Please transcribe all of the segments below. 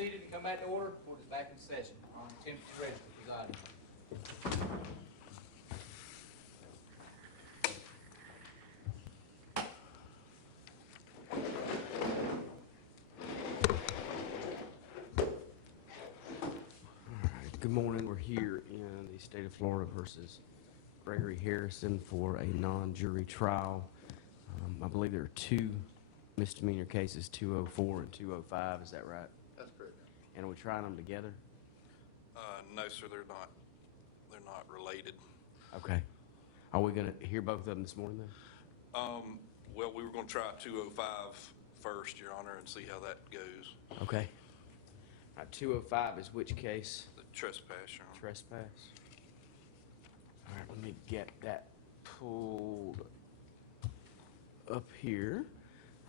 seated and come back to order. Court is back in session. Timothy Register presiding. Good morning. We're here in the state of Florida versus Gregory Harrison for a non-jury trial. I believe there are two misdemeanor cases, 204 and 205. Is that right? That's correct. And are we trying them together? No, sir, they're not. They're not related. Okay. Are we going to hear both of them this morning then? Well, we were going to try 205 first, Your Honor, and see how that goes. Okay. All right, 205 is which case? The trespass, Your Honor. Trespass. All right, let me get that pulled up here.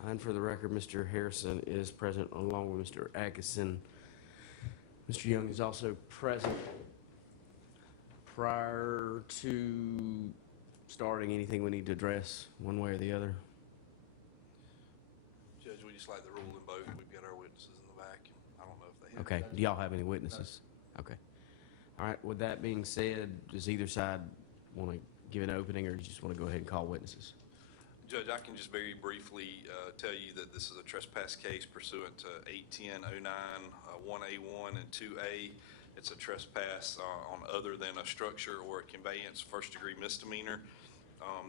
And for the record, Mr. Harrison is present along with Mr. Atkinson. Mr. Young is also present. Prior to starting, anything we need to address one way or the other? Judge, we just like the rule in both. We've got our witnesses in the back, and I don't know if they have. Okay. Do y'all have any witnesses? Okay. All right. With that being said, does either side want to give an opening, or do you just want to go ahead and call witnesses? Judge, I can just very briefly tell you that this is a trespass case pursuant to 81009, 1A1 and 2A. It's a trespass on other than a structure or a conveyance, first-degree misdemeanor.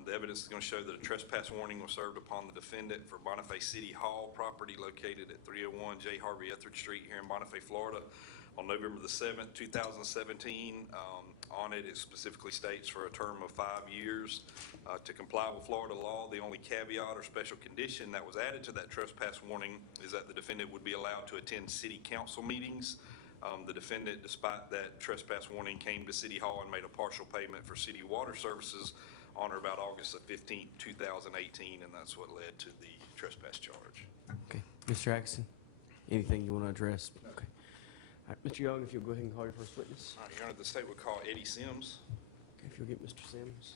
The evidence is going to show that a trespass warning was served upon the defendant for Bonifay City Hall property located at 301 J. Harvey Etheridge Street here in Bonifay, Florida, on November the 7th, 2017. On it, it specifically states for a term of 5 years. To comply with Florida law, the only caveat or special condition that was added to that trespass warning is that the defendant would be allowed to attend city council meetings. The defendant, despite that trespass warning, came to City Hall and made a partial payment for city water services on or about August 15, 2018, and that's what led to the trespass charge. Okay. Mr. Atkinson, anything you want to address? No. Okay. All right, Mr. Young, if you'll go ahead and call your first witness. All right, Your Honor, the state would call Eddie Sims. Okay, if you'll get Mr. Sims.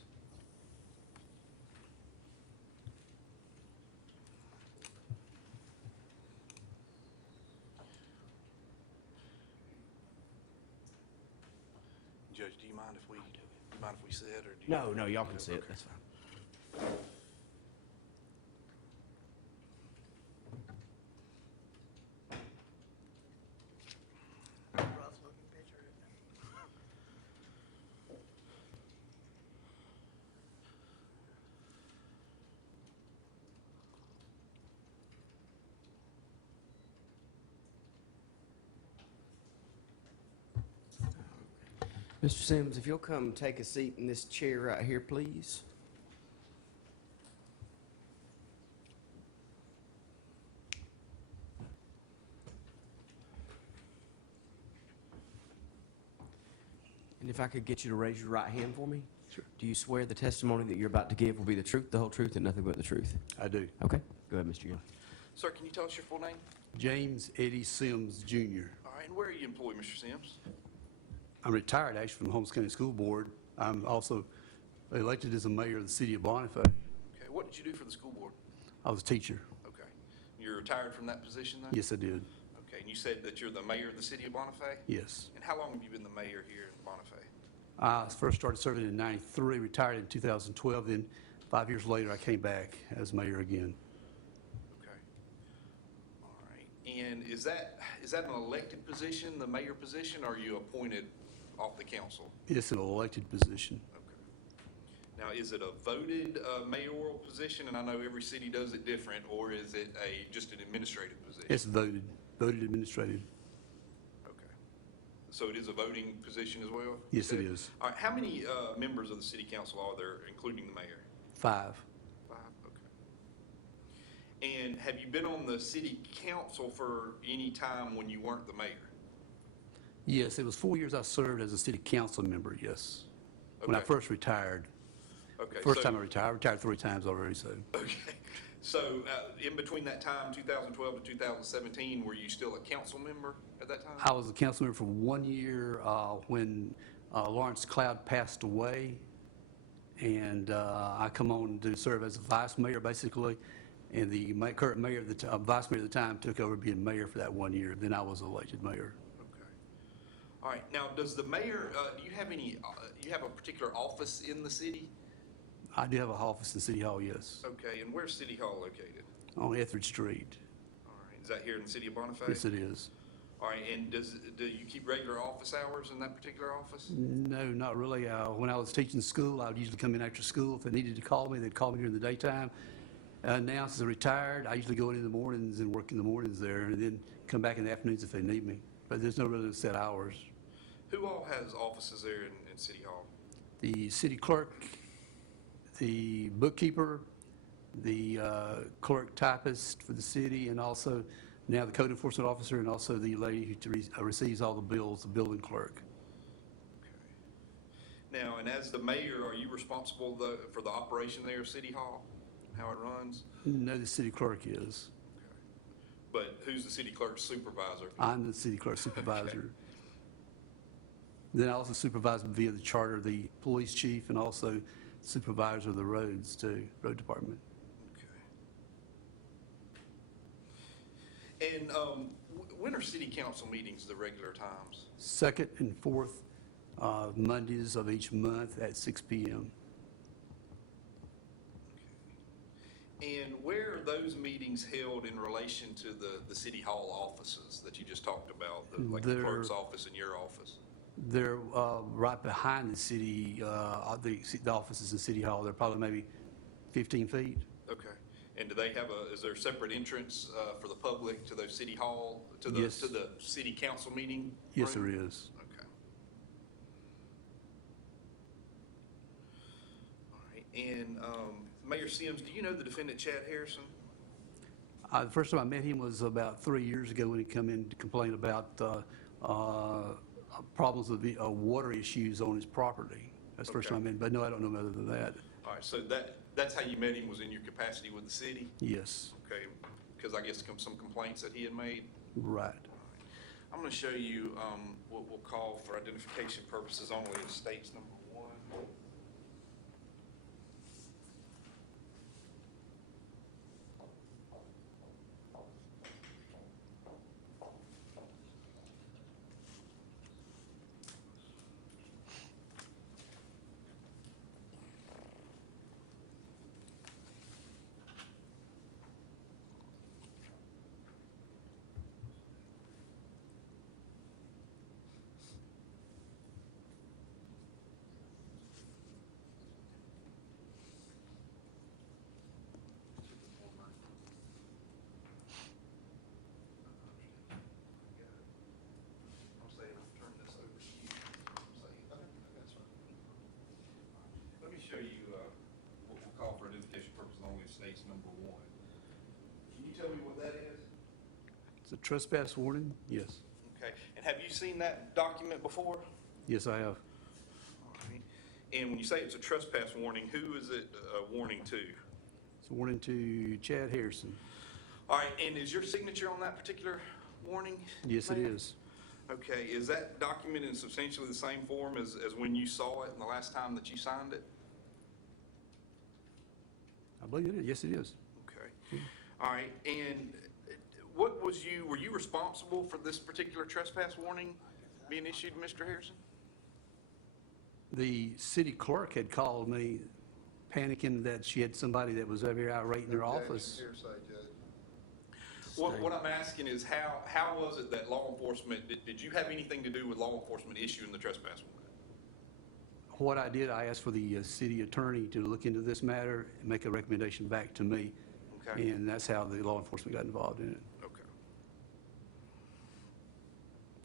Judge, do you mind if we sit, or do you? No, y'all can sit. That's fine. Mr. Sims, if you'll come take a seat in this chair right here, please. And if I could get you to raise your right hand for me. Sure. Do you swear the testimony that you're about to give will be the truth, the whole truth, and nothing but the truth? I do. Okay. Go ahead, Mr. Young. Sir, can you tell us your full name? James Eddie Sims, Jr. All right, and where are you employed, Mr. Sims? I'm retired, actually, from the Holmes County School Board. I'm also elected as a mayor of the city of Bonifay. Okay, what did you do for the school board? I was a teacher. Okay. You're retired from that position, though? Yes, I did. Okay, and you said that you're the mayor of the city of Bonifay? Yes. And how long have you been the mayor here in Bonifay? I first started serving in '93, retired in 2012. Then 5 years later, I came back as mayor again. Okay. All right. And is that an elected position, the mayor position, or are you appointed off the council? It's an elected position. Okay. Now, is it a voted mayoral position? And I know every city does it different, or is it just an administrative position? It's voted administrative. Okay. So it is a voting position as well? Yes, it is. All right. How many members of the city council are there, including the mayor? 5. 5, okay. And have you been on the city council for any time when you weren't the mayor? Yes, it was 4 years I served as a city council member, yes. Okay. When I first retired. Okay. First time I retired 3 times already, so. Okay. So in between that time, 2012 to 2017, were you still a council member at that time? I was a council member for 1 year when Lawrence Cloud passed away, and I come on to serve as a vice mayor, basically, And the current mayor, vice mayor at the time, took over being mayor for that 1 year. Then I was elected mayor. Okay. All right. Now, does the mayor, do you have any, you have a particular office in the city? I do have an office in City Hall, yes, Okay, and where's City Hall located? on Etheridge Street. All right. Is that here in the city of Boniface? Yes, it is. All right, and do you keep regular office hours in that particular office? No, not really. When I was teaching school, I would usually come in after school. If they needed to call me, they'd call me during the daytime. Now, since I'm retired, I usually go in the mornings and work in the mornings there, and then come back in the afternoons if they need me. But there's no really set hours. Who all has offices there in City Hall? The city clerk, the bookkeeper, the clerk typist for the city, and also now the code enforcement officer, and also the lady who receives all the bills, the building clerk. Okay. Now, and as the mayor, are you responsible for the operation there of City Hall, how it runs? No, the city clerk is. Okay. But who's the city clerk's supervisor? I'm the city clerk supervisor. Okay. Then I also supervise via the charter the police chief and also supervisor of the roads too, road department. Okay. And when are city council meetings the regular times? Second and fourth Mondays of each month at 6 p.m. Okay. And where are those meetings held in relation to the city hall offices that you just talked about, like the clerk's office and your office? They're right behind the city, the offices in City Hall. They're probably maybe 15 feet. Okay. And do they have is there a separate entrance for the public to those city hall, to the Yes. to the city council meeting? Yes, room? there is. Okay. All right. And Mayor Sims, do you know the defendant Chad Harrison? The first time I met him was about 3 years ago when he come in to complain about problems with the water issues on his property. That's the first time I met him, but no, I don't know him other than that. All right, so that's how you met him, was in your capacity with the city? Yes. Okay, because I guess some complaints that he had made? Right. I'm going to show you what we'll call for identification purposes only as states number 1. Show you what we'll call for identification purposes only as states number 1. Can you tell me what that is? It's a trespass warning? Yes. Okay. And have you seen that document before? Yes, I have. All right. And when you say it's a trespass warning, who is it a warning to? It's a warning to Chad Harrison. All right. And is your signature on that particular warning? Yes, it is. Okay. Is that document in substantially the same form as when you saw it and the last time that you signed it? I believe it is. Yes, it is. Okay. All right. And were you responsible for this particular trespass warning being issued to Mr. Harrison? The city clerk had called me panicking that she had somebody that was very irate in her office. What I'm asking is how was it that law enforcement, did you have anything to do with law enforcement issuing the trespass warning? What I did, I asked for the city attorney to look into this matter and make a recommendation back to me. Okay. And that's how the law enforcement got involved in it. Okay.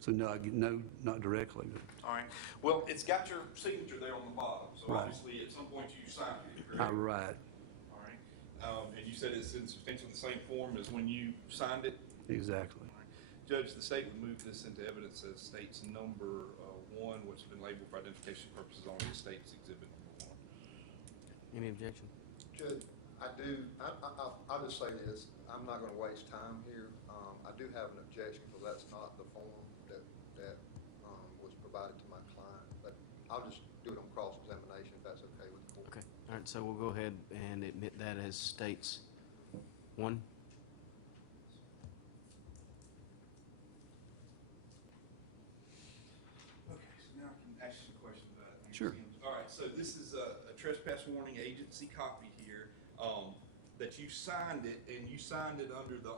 So no, not directly. But. All right. Well, it's got your signature there on the bottom, so Right. obviously at some point you signed it, correct? Right. All right. And you said it's in substantially the same form as when you signed it? Exactly. All right. Judge, the state would move this into evidence as state's number 1, which has been labeled for identification purposes only as state's exhibit number 1. Any objection? Judge, I'll just say this, I'm not gonna waste time here. I do have an objection, because that's not the form that was provided to my client, but I'll just do it on cross-examination if that's okay with the court. Okay. All right, so we'll go ahead and admit that as states 1. one. Okay, so now I can ask you some questions about it. Sure. All right, so this is a trespass warning agency copy here, that you signed it, and you signed it under the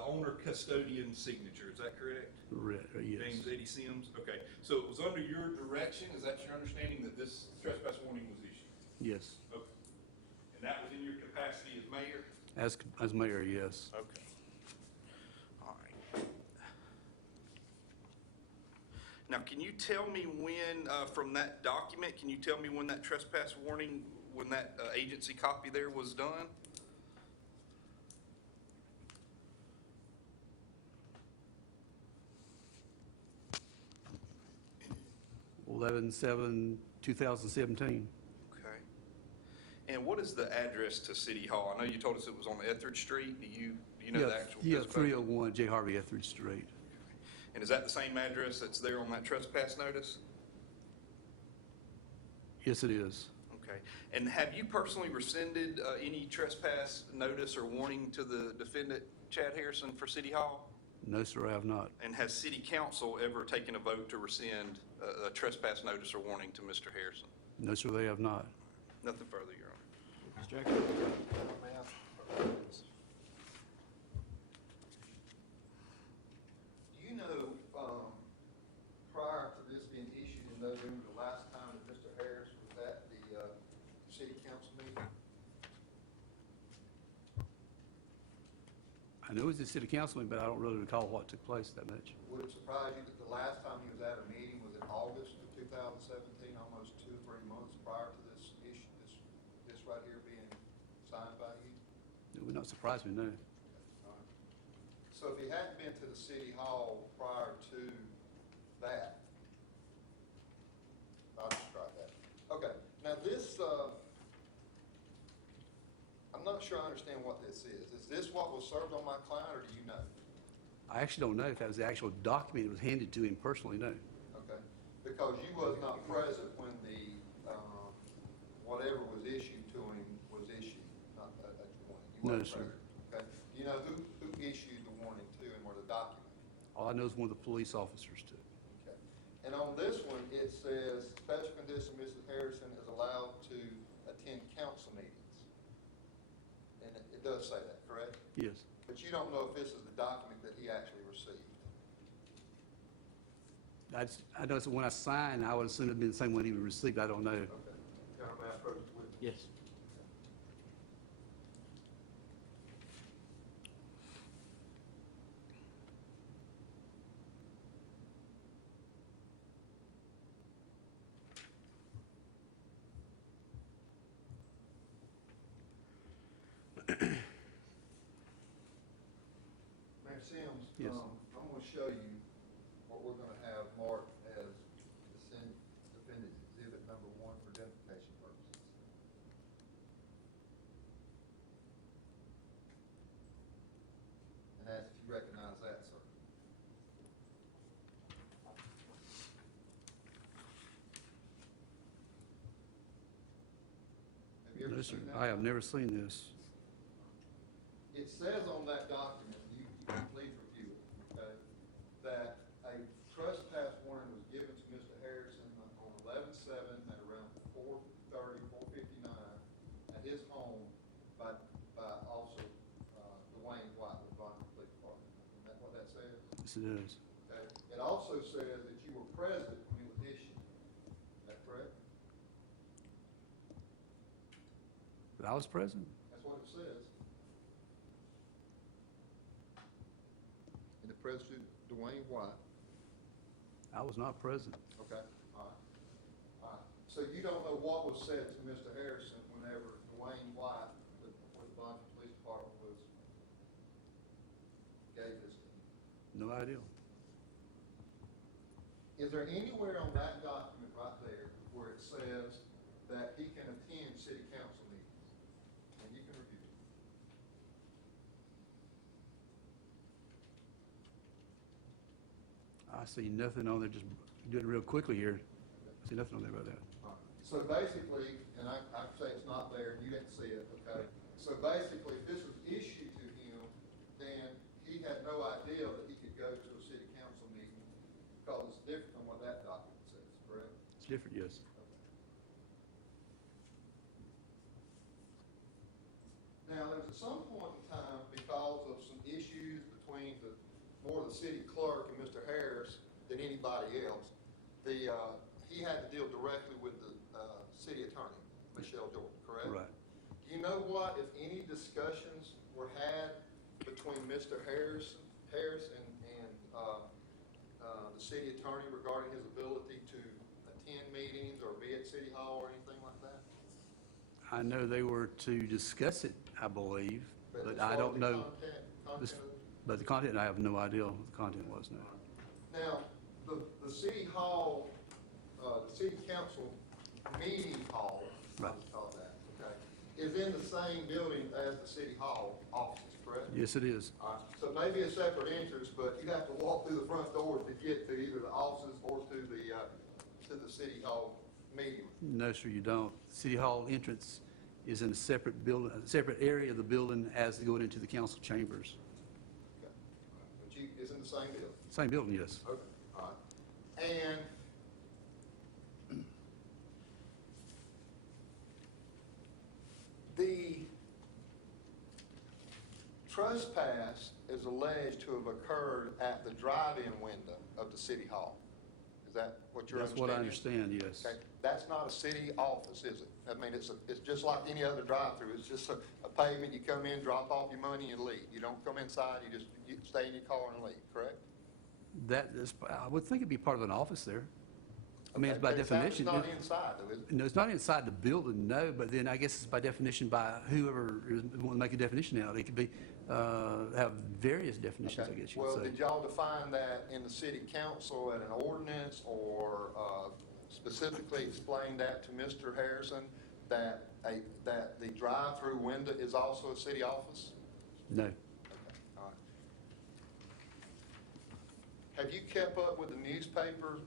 owner custodian signature, is that correct? Yes. James Eddie Sims, okay. So it was under your direction, is that your understanding that this trespass warning was issued? Yes. Okay. And that was in your capacity as mayor? As mayor, yes. Okay. All right. Now, can you tell me when, from that document, can you tell me when that trespass warning, when that agency copy there was done? 11/7/2017. Okay. And what is the address to City Hall? I know you told us it was on Etheridge Street. Do you know the actual? Yeah, physical- 301 J. Harvey Etheridge Street. And is that the same address that's there on that trespass notice? Yes, it is. Okay. And have you personally rescinded any trespass notice or warning to the defendant, Chad Harrison, for City Hall? No, sir, I have not. And has City Council ever taken a vote to rescind a trespass notice or warning to Mr. Harrison? No, sir, they have not. Nothing further, Your Honor. Mr. Jackson? Do you know, prior to this being issued in November, the last time that Mr. Harris was at the city council meeting? I know it was a city council meeting, but I don't really recall what took place that much. Would it surprise you that the last time he was at a meeting was in August of 2017, almost 2 or 3 months prior to this issue, this right here being signed by you? It would not surprise me, no. All right. So if he hadn't been to the city hall prior to that, I'll just try that. Okay, now this, I'm not sure I understand what this is. Is this what was served on my client, or do you know? I actually don't know if that was the actual document that was handed to him personally, no. Okay, because you was not present when the, whatever was issued to him was issued, not at the warning. You No, weren't sir. present. Okay, do you know who issued the warning to him or the document? All I know is one of the police officers took. Okay, and on this one, it says, special condition, Mrs. Harrison is allowed to attend council meetings. And it does say that, correct? Yes. But you don't know if this is the document that he actually received. I know it's when I signed, I would assume it'd been the same one he would receive. I don't know. Okay. Can I approach it with you? Yes. Mayor Sims, Yes. I'm going to show you what we're going to have marked as defendant's exhibit number 1 for identification purposes. And ask if you recognize that, sir. Have you No, ever sir. seen that? I have never seen this. It says on that document, you can please review it, okay, that a trespass warning was given to Mr. Harrison on 11/7 at around 4:30, 4:59 at his home by Officer Dwayne White with Bonner Police Department. Isn't that what that says? Yes, it is. Okay. It also says that you were present when it was issued. Is that correct? But I was present. That's what it says. And the President Dwayne White. I was not present. Okay, all right. All right. So you don't know what was said to Mr. Harrison whenever Dwayne White with the Bonner Police Department gave this to you? No idea. Is there anywhere on that document right there where it says that he can attend city council meetings? And you can review it. I see nothing on there, just do it real quickly here. I see nothing on there about that. All right. So basically, and I say it's not there, and you didn't see it, okay? So basically, if this was issued to some point in time, because of some issues between more the city clerk and Mr. Harris than anybody else, he had to deal directly with the city attorney, Michelle Jordan, correct? Right. Do you know what, if any discussions were had between Mr. Harris and the city attorney regarding his ability to attend meetings or be at City Hall or anything like that? I know they were to discuss it, I believe, As but far I as don't the know. content But the content, I have no idea what the content was, no. Now, the City Hall, the City Council meeting hall, Right. let's call it that, okay, is in the same building as the City Hall offices, correct? Yes, it is. All right, so maybe a separate entrance, but you have to walk through the front doors to get to either the offices or to the City Hall meeting. No, sir, you don't. City Hall entrance is in a separate building, a separate area of the building as going into the council chambers. Okay. But it's in the same building? Same building, yes. Okay, all right. And the trespass is alleged to have occurred at the drive-in window of the City Hall. Is that what you're That's understanding? what I understand, yes. Okay, that's not a city office, is it? I mean, it's just like any other drive-through. It's just a pavement, you come in, drop off your money and leave. You don't come inside, you stay in your car and leave, correct? That is, I would think it'd be part of an office there. I mean, it's by Okay, but definition. It's not inside though, is it? No, it's not inside the building, no, but then I guess it's by definition by whoever want to make a definition out. It could be, have various definitions, I Okay. guess you Well, would say. did y'all define that in the city council at an ordinance or specifically explain that to Mr. Harrison that the drive-through window is also a city office? No. Okay, all right. Have you kept up with the newspaper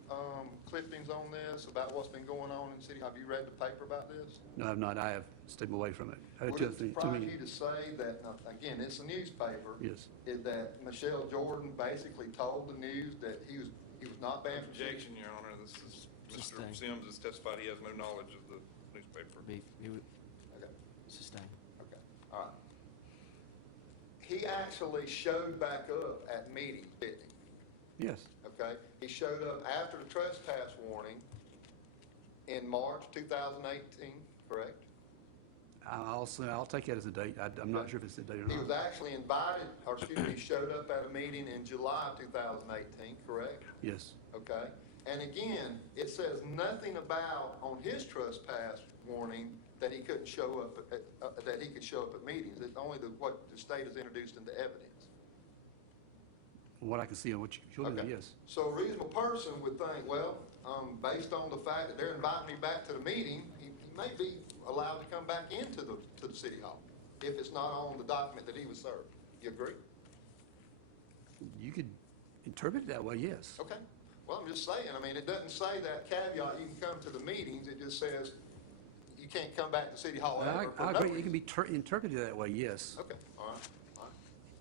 clippings on this about what's been going on in the city? Have you read the paper about this? No, I've not. I have stayed away from it. Would it surprise you to say that, again, it's a newspaper? Yes. Is that Michelle Jordan basically told the news that he was not banned from city? Objection, Your Honor. This is, Mr. Sustained. Sims has testified he has no knowledge of the newspaper. Okay, Sustained. okay, all right. He actually showed back up at meetings, didn't he? Yes. Okay? He showed up after the trespass warning in March 2018, correct? I'll take that as a date. I'm not sure if it's the date or He was not. actually invited, or excuse me, he showed up at a meeting in July 2018, correct? Yes. Okay? And again, it says nothing about, on his trespass warning, that he couldn't show up, that he could show up at meetings. It's only what the state has introduced into evidence. What I can see on what you showed me, Okay. yes. So a reasonable person would think, well, based on the fact that they're inviting me back to the meeting, he may be allowed to come back into the city hall if it's not on the document that he was served. You agree? You could interpret it that way, yes. Okay. Well, I'm just saying, I mean, it doesn't say that caveat, you can come to the meetings, it just says you can't come back to city hall ever for I no agree. It reason. can be interpreted that way, yes. Okay, all right,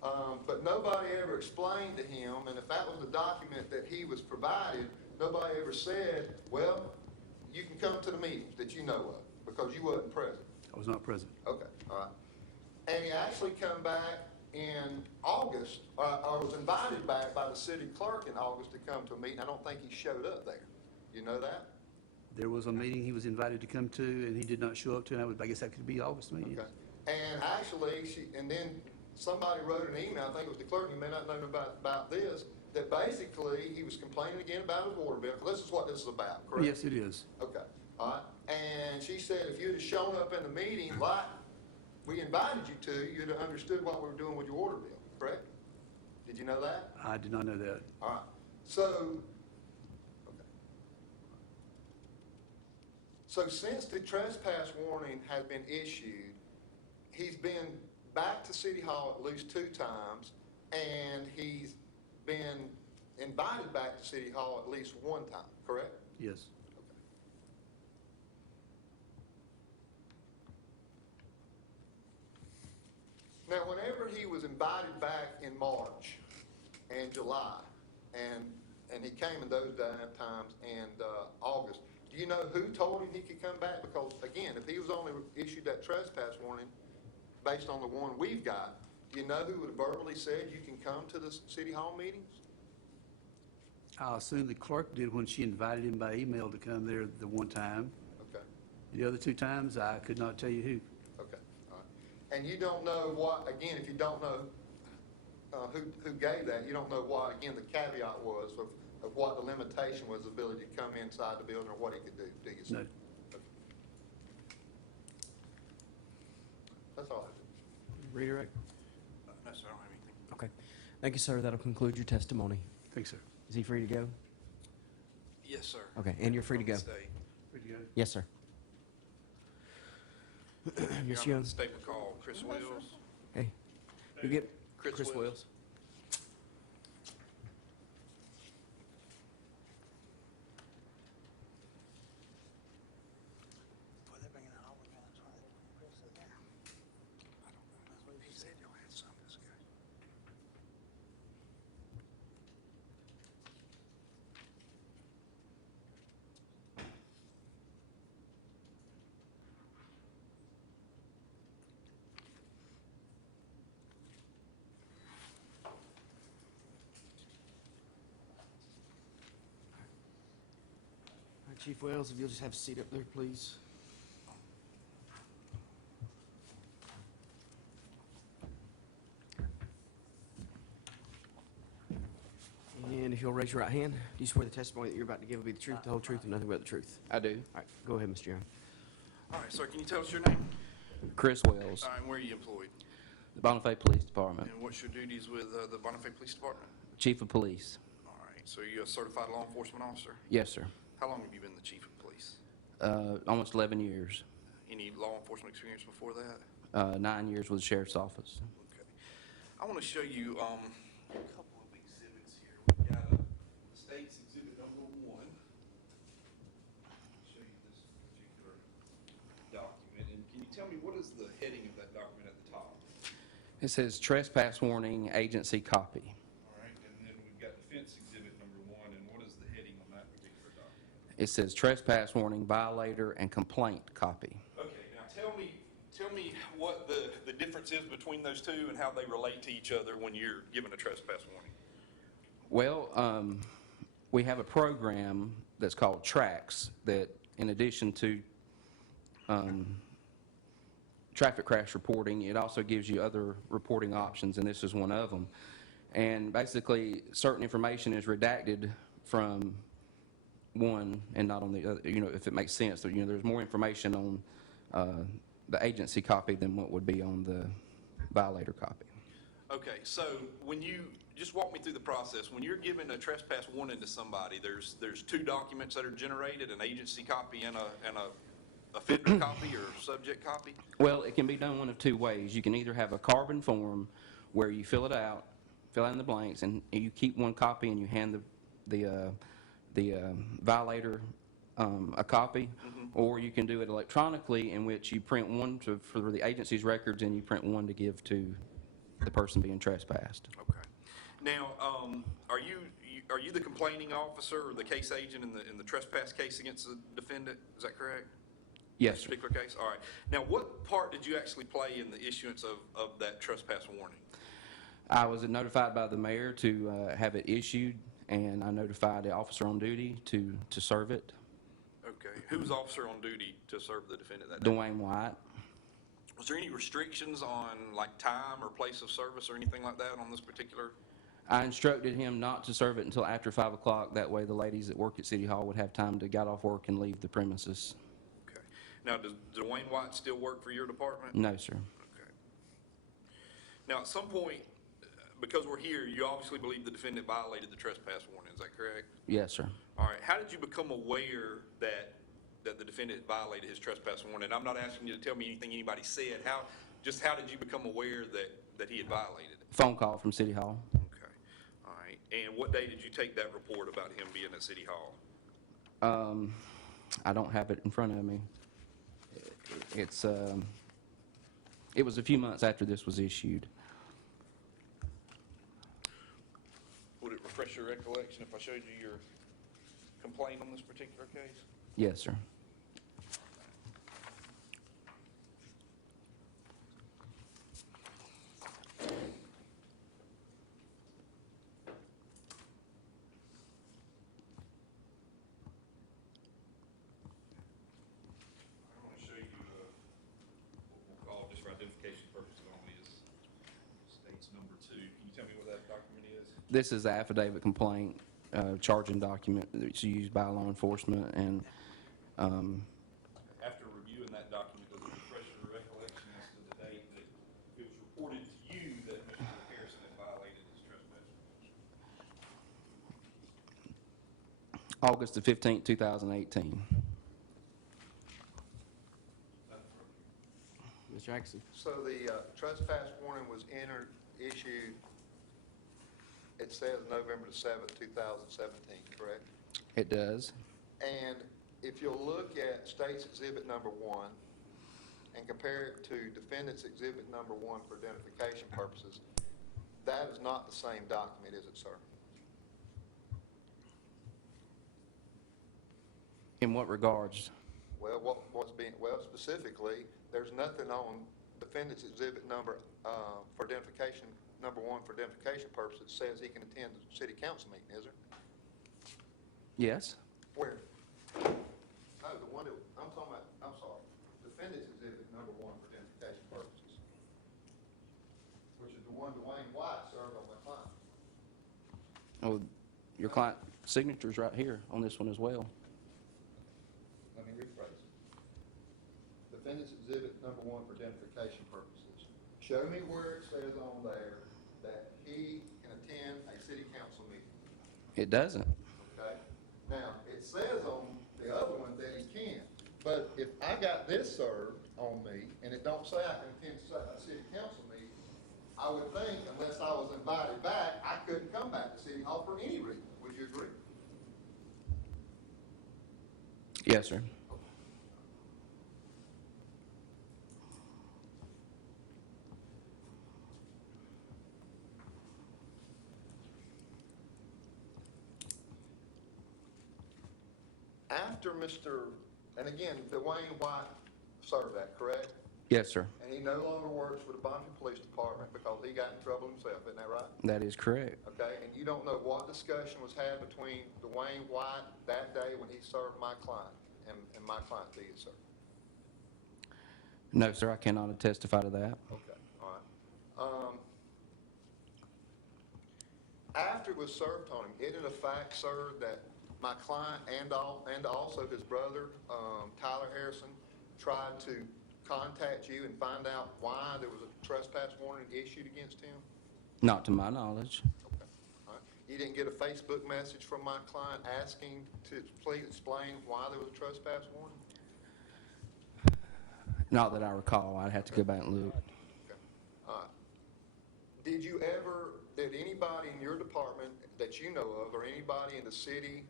all right. But nobody ever explained to him, and if that was the document that he was provided, nobody ever said, well, you can come to the meetings that you know of, because you wasn't present. I was not present. Okay, all right. And he actually come back in August, or was invited back by the city clerk in August to come to a meeting. I don't think he showed up there. You know that? There was a meeting he was invited to come to, and he did not show up to, and I guess that could be August meeting. Okay. And actually, and then somebody wrote an email, I think it was the clerk, you may not know about this, that basically he was complaining again about his water bill, because this is what this is about, correct? Yes, it is. Okay, all right. And she said if you'd have shown up in the meeting like we invited you to, you'd have understood what we were doing with your water bill, correct? Did you know that? I did not know that. All right. So since the trespass warning has been issued, he's been back to City Hall at least 2 times, and he's been invited back to City Hall at least 1 time, correct? Yes. Now, whenever he was invited back in March and July, and he came in those times and August, do you know who told him he could come back? Because, again, if he was only issued that trespass warning, based on the one we've got, do you know who would have verbally said you can come to the city hall meetings? I assume the clerk did when she invited him by email to come there the one time. Okay, The other 2 times, I could not tell you who. okay, all right. And you don't know what, again, if you don't know who gave that, you don't know what, again, the caveat was of what the limitation was, the ability to come inside the building or what he could do you, sir? No. Okay. That's all I do. Redirect. No, sir, I don't have anything. Okay. Thank you, sir. That'll conclude your testimony. Thanks, sir. Is he free to go? Yes, sir. Okay, and you're free to go. Stay. Free to go. Yes, sir. Your Mr. Honor, Young? the state will call Chris Wills. Hey, you get Chris Chris Wills. Wills. All right, Chief Wells, if you'll just have a seat up there, please. And if you'll raise your right hand, do you swear the testimony that you're about to give will be the truth, the whole truth, and nothing but the truth? I do. All right, go ahead, Mr. Young. All right, sir, can you tell us your name? Chris Wells, All right, and where are you employed? the Bonifay Police Department, And what's your duties with the Bonifay Police Department? Chief of Police. All right, so you're a certified law enforcement officer? Yes, sir. How long have you been the chief of police? Almost 11 years. Any law enforcement experience before that? 9 years with the Sheriff's Office. Okay. I want to show you a couple of exhibits here. We've got State's Exhibit number 1. Show you this particular document. And can you tell me what is the heading of that document at the top? It says trespass warning agency copy. All right, and then we've got Defense Exhibit number 1, and what is the heading on that particular document? It says trespass warning violator and complaint copy. Okay, now tell me what the difference is between those two and how they relate to each other when you're given a trespass warning. Well, we have a program that's called Tracks that, in addition to traffic crash reporting, it also gives you other reporting options, and this is one of them. And basically, certain information is redacted from one and not on the other, if it makes sense. So, there's more information on the agency copy than what would be on the violator copy. Okay, so when you, just walk me through the process. When you're giving a trespass warning to somebody, there's 2 documents that are generated, an agency copy and a offender copy or subject copy? Well, it can be done one of 2 ways. You can either have a carbon form where you fill it out, fill in the blanks, and you keep one copy and you hand the violator a copy, or you can do it electronically, in which you print one for the agency's records and you print one to give to the person being trespassed. Okay. Now, are you the complaining officer or the case agent in the trespass case against the defendant? Is that correct? Yes, This sir. particular case? All right. Now, what part did you actually play in the issuance of that trespass warning? I was notified by the mayor to have it issued, and I notified the officer on duty to serve it, Okay. Who was officer on duty to serve the defendant that day? Dwayne White. Was there any restrictions on like time or place of service or anything like that on this particular? I instructed him not to serve it until after 5 o'clock. That way the ladies that work at City Hall would have time to get off work and leave the premises. Okay. Now, does Dwayne White still work for your department? No, sir. Okay. Now, at some point, because we're here, you obviously believe the defendant violated the trespass warning. Is that correct? Yes, sir. All right. How did you become aware that the defendant violated his trespass warning? I'm not asking you to tell me anything anybody said. How did you become aware that he had violated it? Phone call from City Hall. Okay. All right. And what day did you take that report about him being at City Hall? I don't have it in front of me. It was a few months after this was issued. Would it refresh your recollection if I showed you your complaint on this particular case? Yes, sir. number 2. Can you tell me what that document is? This is the affidavit complaint, charging document that's used by law enforcement, and After reviewing that document, does it refresh your recollection as to the date that it was reported to you that Mr. Harrison had violated his trespass provision? August the 15th, 2018. Mr. Jackson? So the trespass warning was issued, it says November the 7th, 2017, correct? It does. And if you'll look at State's Exhibit Number 1 and compare it to Defendant's Exhibit Number 1 for identification purposes, that is not the same document, is it, sir? In what regards? Well, specifically, there's nothing on Defendant's Exhibit Number for identification, Number 1 for identification purposes, that says he can attend the city council meeting, is there? Yes. Where? No, the one that, I'm talking about, I'm sorry, Defendant's Exhibit Number 1 for identification purposes, which is the one Dwayne White served on my client. Oh, your client signature's right here on this one as well. Let me rephrase it. Defendant's Exhibit Number 1 for identification purposes. Show me where it says on there that he can attend a city council meeting. It doesn't. Okay? Now, it says on the other one that he can, but if I got this served on me and it don't say I can attend a city council meeting, I would think, unless I was invited back, I couldn't come back to City Hall for any reason. Would you agree? Yes, sir. After and again, Dwayne White served that, correct? Yes, sir. And he no longer works for the Bonham Police Department because he got in trouble himself, isn't that right? That is correct. Okay, and you don't know what discussion was had between Dwayne White that day when he served my client and my client to you, sir? No, sir, I cannot testify to that. Okay, all right. After it was served on him, isn't it a fact, sir, that my client and also his brother, Tyler Harrison, tried to contact you and find out why there was a trespass warning issued against him? Not to my knowledge. Okay, all right. You didn't get a Facebook message from my client asking to please explain why there was a trespass warning? Not that I recall. I'd have to go back and look. Okay. All right. Did anybody in your department that you know of, or anybody in the city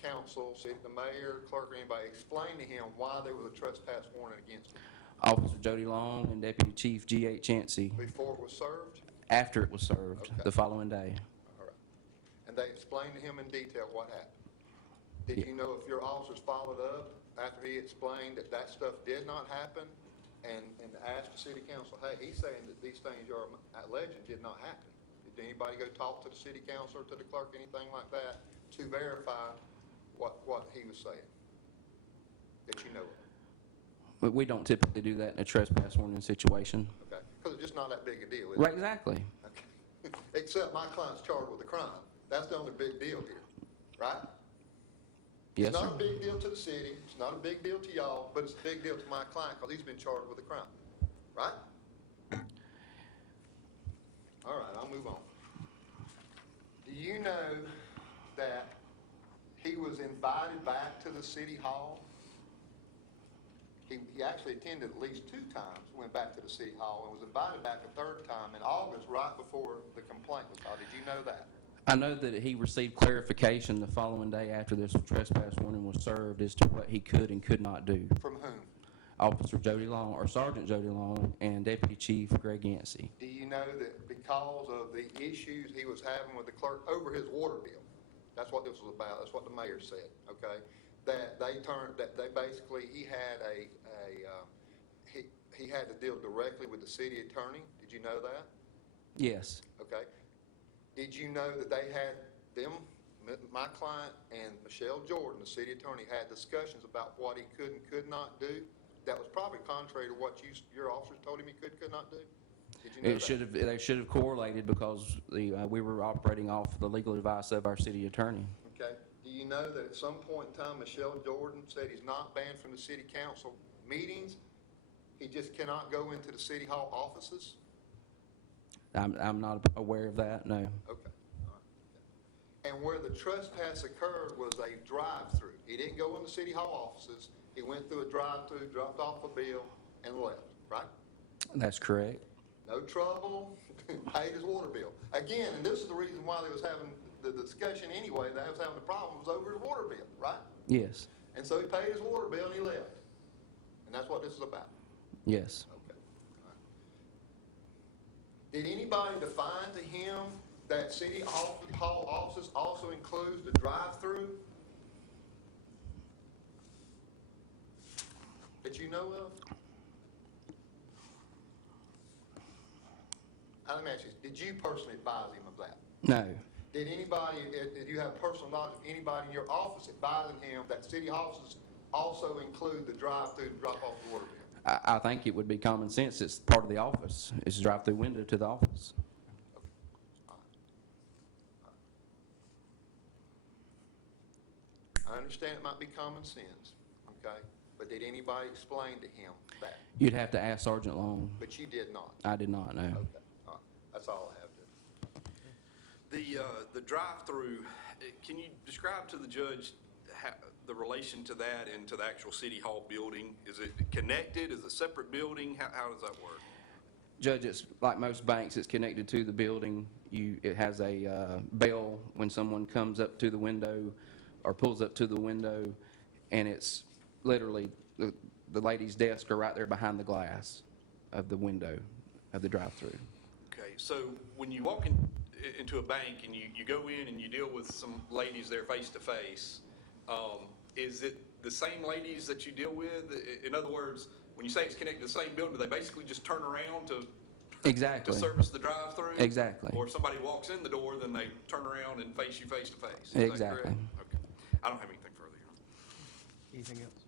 council, the mayor, clerk, or anybody, explain to him why there was a trespass warning against him? Officer Jody Long and Deputy Chief G.H. Chancey, Before it was served? after it was served, Okay. the following day. All right. And they explained to him in detail what happened? Did Yeah. you know if your officers followed up after he explained that stuff did not happen and asked the city council, hey, he's saying that these things you're alleging did not happen? Did anybody go talk to the city council or to the clerk, anything like that, to verify what he was saying that you know of? But we don't typically do that in a trespass warning situation. Okay, because it's just not that big a deal, is Right, it? exactly. Okay. Except my client's charged with a crime. That's the only big deal here, right? Yes, It's sir. not a big deal to the city, it's not a big deal to y'all, but it's a big deal to my client because he's been charged with a crime, right? All right, I'll move on. Do you know that he was invited back to the city hall? He actually attended at least 2 times, went back to the city hall, and was invited back a 3rd time in August, right before the complaint was filed. Did you know that? I know that he received clarification the following day after this trespass warning was served as to what he could and could not do. From whom? Officer Jody Long, or Sergeant Jody Long, and Deputy Chief Greg Yancey. Do you know that because of the issues he was having with the clerk over his water bill, that's what this was about, that's what the mayor said, okay? That they basically, he had to deal directly with the city attorney. Did you know that? Yes. Okay. Did you know that they had my client and Michelle Jordan, the city attorney, had discussions about what he could and could not do? That was probably contrary to what your officers told him he could not do? Did you know that? They should have correlated because we were operating off the legal advice of our city attorney. Okay. Do you know that at some point in time, Michelle Jordan said he's not banned from the city council meetings? He just cannot go into the city hall offices? I'm not aware of that, no. Okay. All right. Okay. And where the trespass occurred was a drive-through. He didn't go in the city hall offices. He went through a drive-through, dropped off a bill, and left, right? That's correct. No trouble, paid his water bill. Again, and this is the reason why they was having the discussion anyway, they was having the problem, was over his water bill, right? Yes, And so he paid his water bill and he left. And that's what this is about. yes. Okay. All right. Did anybody define to him that city hall offices also includes the drive-through? That you know of? Let me ask you, did you personally advise him of that? No, Did you have personal knowledge of anybody in your office advising him that city offices also include the drive-through to drop off the water bill? I think it would be common sense. It's part of the office. It's a drive-through window to the office. I understand it might be common sense, okay? But did anybody explain to him that? You'd have to ask Sergeant Long. But you did not? I did not know. Okay, all right. That's all I have to. The drive-through, can you describe to the judge the relation to that and to the actual city hall building? Is it connected? Is it a separate building? How does that work? Judge, it's like most banks, it's connected to the building. It has a bell when someone comes up to the window or pulls up to the window, and it's literally the lady's desk are right there behind the glass of the window of the drive-through. Okay, so when you walk into a bank and you go in and you deal with some ladies there face-to-face, is it the same ladies that you deal with? In other words, when you say it's connected to the same building, do they basically just turn around to Exactly. service the drive-through? Exactly. Or if somebody walks in the door, then they turn around and face you face-to-face? Is Exactly. that correct? Okay. I don't have anything further. Anything else?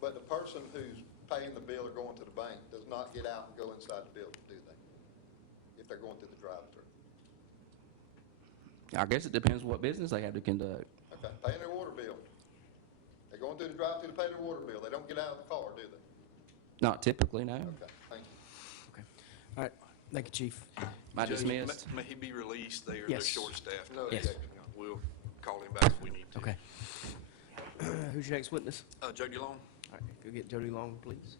But the person who's paying the bill or going to the bank does not get out and go inside the building, do they? If they're going through the drive-through. I guess it depends what business they have to conduct. Okay, paying their water bill. They're going through the drive-through to pay their water bill. They don't get out of the car, do they? Not typically, no. Okay, thank you. Okay. All right. Thank you, Chief. Am I Judge, dismissed? May he be released? They're Yes. short-staffed. No, Yes. We'll call him back if we need to. Okay. Who's your next witness? Jody Long? All right, go get Jody Long, please.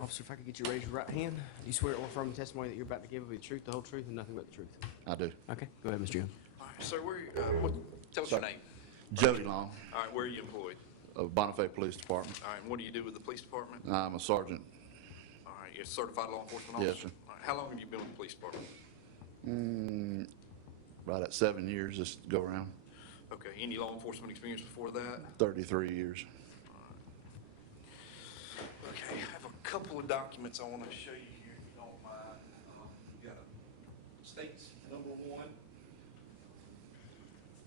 Officer, if I could get you to raise your right hand. Do you swear or affirm the testimony that you're about to give will be the truth, the whole truth, and nothing but the truth? I do. Okay, go ahead, Mr. Young. All right, sir, tell us your name. Jody Long, All right, where are you employed? of Bonifay Police Department. All right, and what do you do with the police department? I'm a sergeant. All right, you're a certified law enforcement Yes, officer? sir. All right, how long have you been with the police department? Right at 7 years, this go around. Okay, any law enforcement experience before that? 33 years. Okay, I have a couple of documents I want to show you here, if you don't mind. We've got a state's number one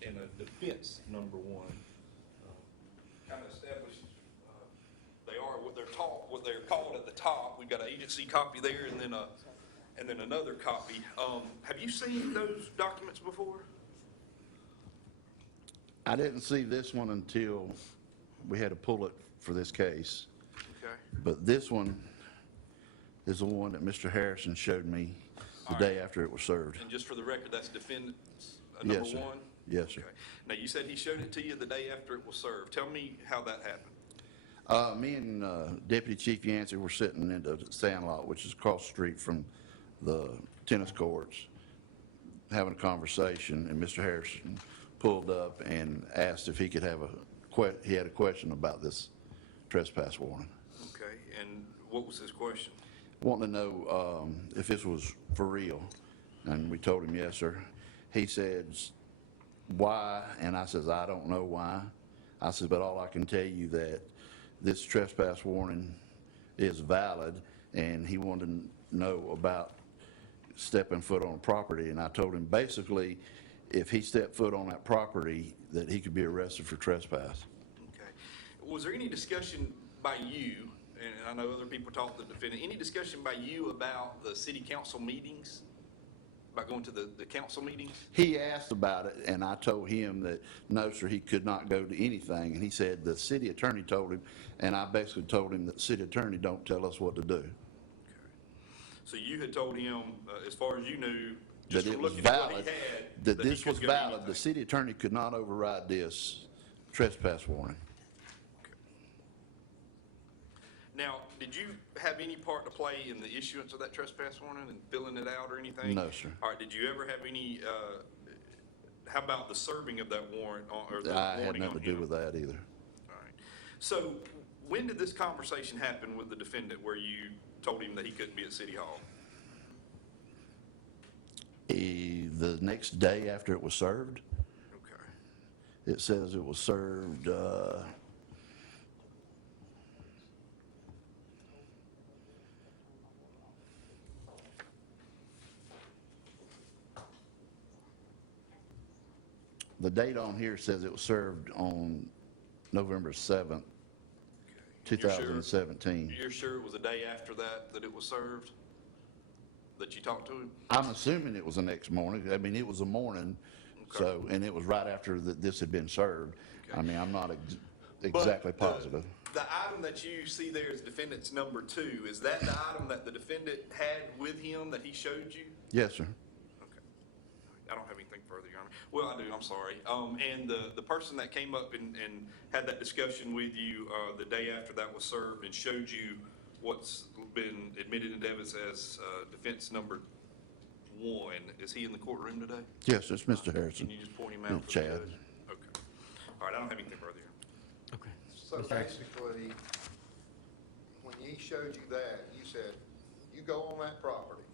and a defense number one. Kind of established, they are what they're called at the top. We've got an agency copy there and then another copy. Have you seen those documents before? I didn't see this one until we had to pull it for this case. Okay. But this one is the one that Mr. Harrison showed me the All day after it was served. And just for the record, that's defendant's Yes, number sir. one? Yes, sir. Okay. Now, you said he showed it to you the day after it was served. Tell me how that happened. Me and Deputy Chief Yancey were sitting in the sandlot, which is across the street from the tennis courts, having a conversation, and Mr. Harrison pulled up and asked if he could have he had a question about this trespass warning. Okay, and what was his question? Wanting to know if this was for real, and we told him yes, sir. He said, why? And I says, I don't know why. I said, but all I can tell you that this trespass warning is valid, and he wanted to know about stepping foot on property, and I told him basically if he stepped foot on that property that he could be arrested for trespass. Okay. Was there any discussion by you, and I know other people talked to the defendant, any discussion by you about the city council meetings? About going to the council meetings? He asked about it, and I told him that no, sir, he could not go to anything, and he said the city attorney told him, and I basically told him that the city attorney don't tell us what to do. Okay. So you had told him, as far as you knew, just That from it was looking at what he valid, had, that he this could was go to valid. The anything. city attorney could not override this trespass warning. Now, did you have any part to play in the issuance of that trespass warning and filling it out or anything? No, sir. All right, did you ever have any, how about the serving of that warrant or the I had warning on nothing to do him? with that either. All right. So when did this conversation happen with the defendant where you told him that he couldn't be at City Hall? The next day after it was served, Okay. it says it was served, the date on here says it was served on November 7th, You're sure? 2017. You're sure it was the day after that it was served? That you talked to him? I'm assuming it was the next morning. I mean, it was a morning, so, and it was right after this had been served. Okay. I mean, I'm not But exactly positive. The item that you see there as defendant's number 2, is that the item that the defendant had with him that he showed you? Yes, sir. Okay. I don't have anything further, Your Honor. Well, I do, I'm sorry. And the person that came up and had that discussion with you the day after that was served and showed you what's been admitted into evidence as defense number 1, is he in the courtroom today? Yes, it's Mr. Harrison. Can you just point him Yeah, out for the Chad. judge? Okay. All right, I don't have anything further, Your Honor. Okay. So basically, when he showed you that, you said, you go on that property,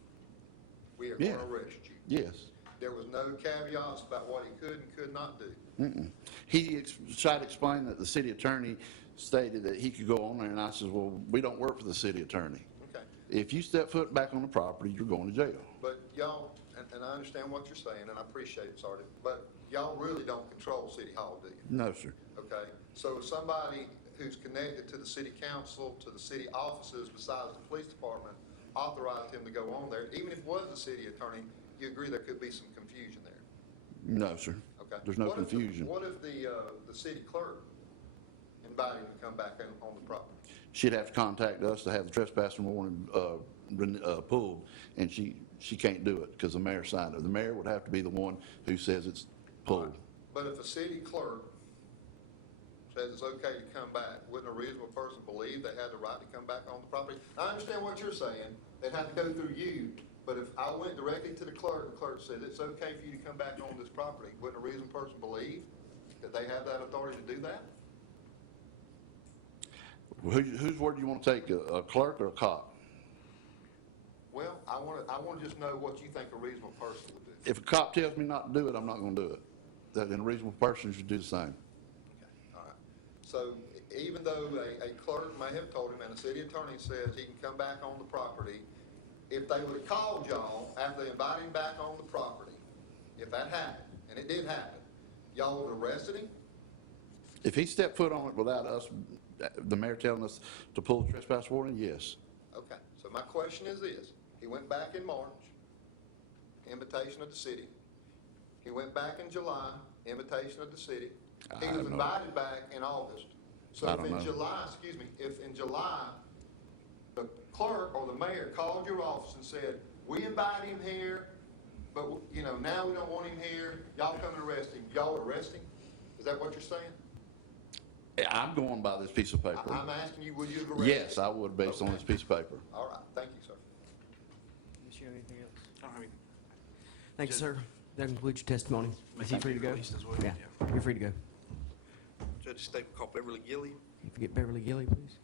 we are going Yeah. to arrest you. Yes. There was no caveats about what he could and could not do. He tried to explain that the city attorney stated that he could go on there, and I says, well, we don't work for the city attorney. Okay. If you step foot back on the property, you're going to jail. But y'all, and I understand what you're saying, and I appreciate it, Sergeant, but y'all really don't control City Hall, do you? No, sir. Okay? So somebody who's connected to the city council, to the city offices besides the police department, authorized him to go on there, even if it was the city attorney, you agree there could be some confusion there? No, sir. Okay. There's no What if the- confusion. What if the city clerk invited him to come back on the property? She'd have to contact us to have the trespassing warning pulled, and she can't do it because the mayor signed it. The mayor would have to be the one who says it's pulled. But if a city clerk says it's okay to come back, wouldn't a reasonable person believe they had the right to come back on the property? I understand what you're saying, they'd have to go through you, but if I went directly to the clerk said it's okay for you to come back on this property, wouldn't a reasonable person believe that they have that authority to do that? Whose word do you want to take, a clerk or a cop? Well, I want to just know what you think a reasonable person would do. If a cop tells me not to do it, I'm not going to do it. That a reasonable person should do the same. Okay, all right. So even though a clerk may have told him and a city attorney says he can come back on the property, if they would have called y'all after they invited him back on the property, if that happened, and it did happen, y'all would have arrested him? If he stepped foot on it without us, the mayor telling us to pull the trespass warning, yes. Okay, so my question is this. He went back in March, invitation of the city. He went back in July, invitation of the city. He I was have no- invited back in August. So I if don't in know. July, if in July, the clerk or the mayor called your office and said, we invite him here, but, you know, now we don't want him here, y'all come and arrest him. Y'all arrest him? Is that what you're saying? I'm going by this piece of paper. I'm asking you, will you arrest him? Yes, I would, based on this piece of paper. All right, thank you, sir. Michelle, anything else? I don't have any- Thank you, sir. That concludes your testimony. Is he free to go? Released as well, Yeah, yeah. you're free to go. Judge Staple called Beverly Gilly. If you get Beverly Gilly, please.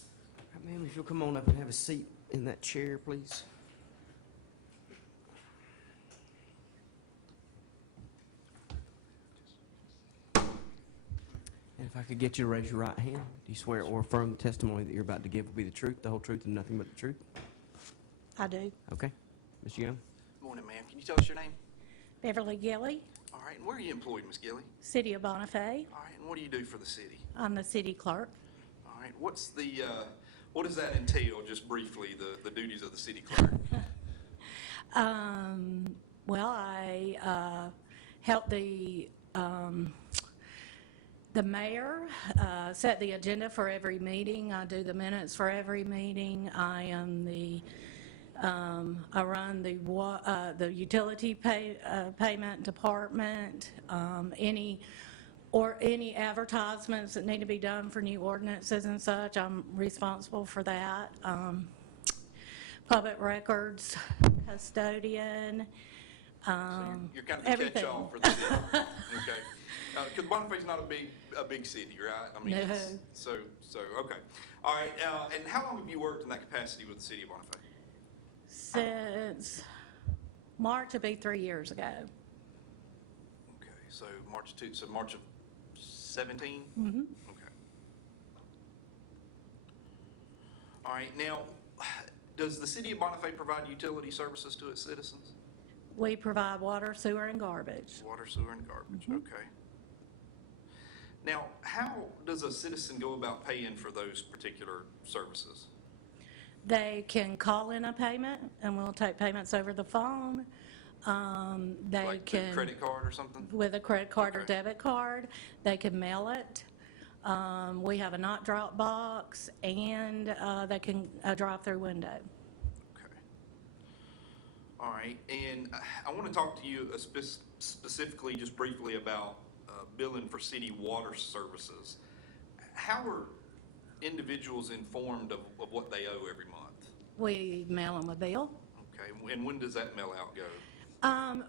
All right, ma'am, if you'll come on up and have a seat in that chair, please. And if I could get you to raise your right hand, do you swear or affirm the testimony that you're about to give will be the truth, the whole truth, and nothing but the truth? I do. Okay. Ms. Young? Morning, ma'am. Can you tell us your name? Beverly Gilly, All right, and where are you employed, Miss Gilly? City of Bonifay. All right, and what do you do for the city? I'm the city clerk. All right, what's the, what does that entail, just briefly, the duties of the city clerk? Well, I help the mayor set the agenda for every meeting. I do the minutes for every meeting. I am I run the utility payment department. Any advertisements that need to be done for new ordinances and such, I'm responsible for that. Public records custodian. So you're kind of the Everything. catch-all for the city. Okay. Because Bonifay's not a big city, right? I mean, No. So, okay. All right, and how long have you worked in that capacity with the city of Bonifay? Since March, it'll be 3 years ago. Okay, so March of 17? Mm-hmm. Okay. All right, now, does the city of Bonifay provide utility services to its citizens? We provide water, sewer, and garbage. Water, sewer, and garbage, Mm-hmm. okay. Now, how does a citizen go about paying for those particular services? They can call in a payment, and we'll take payments over the phone. They Like through can, credit card or something? with a credit card or Okay. debit card, they can mail it. We have a not drop box, and they can a drive-through window. Okay. All right, and I want to talk to you specifically, just briefly, about billing for city water services. How are individuals informed of what they owe every month? We mail them a bill. Okay, and when does that mail out go?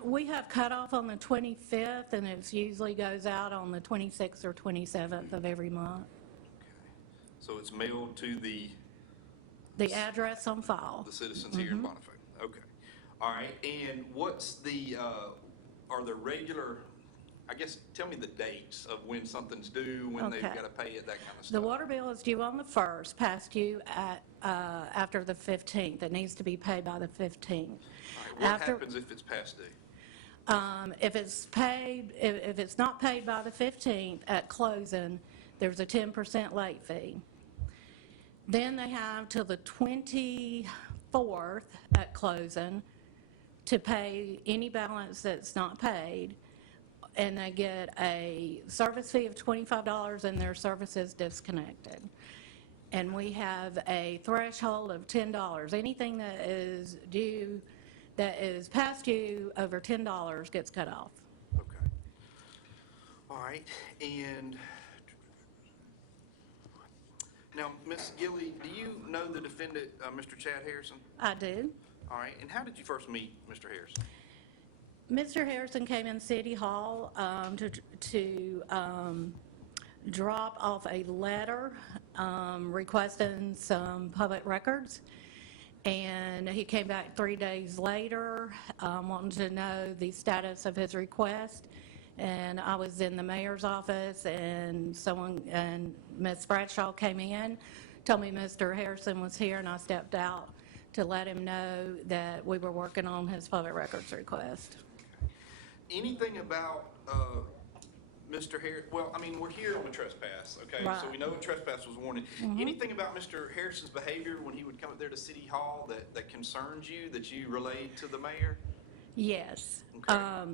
We have cutoff on the 25th, and it usually goes out on the 26th or 27th of every month. Okay, so it's mailed to the The address on file. citizens here in Bonifay? Okay. All right, and what's the, are there regular, I guess, tell me the dates of when something's due, when they've Okay. got to pay it, that kind of The stuff. water bill is due on the 1st, past due at, after the 15th. It needs to be paid by the 15th. All right, what After- happens if it's past due? If it's paid, if it's not paid by the 15th at closing, there's a 10% late fee. Then they have till the 24th at closing to pay any balance that's not paid, and they get a service fee of $25 and their service is disconnected. And we have a threshold of $10. Anything that is due, that is past due over $10 gets cut off. Okay. All right, and now, Ms. Gilly, do you know the defendant, Mr. Chad Harrison? I do. All right, and how did you first meet Mr. Harrison? Mr. Harrison came in City Hall to drop off a letter requesting some public records, And he came back 3 days later, wanting to know the status of his request. And I was in the mayor's office, and Ms. Bradshaw came in, told me Mr. Harrison was here, and I stepped out to let him know that we were working on his public records request. Anything about Mr. Harris, well, I mean, we're here on a trespass, okay? So Right. we know a trespass was warranted. Anything about Mr. Harrison's behavior when he would come up there to City Hall that concerns you, that you relayed to the mayor? Yes. Okay.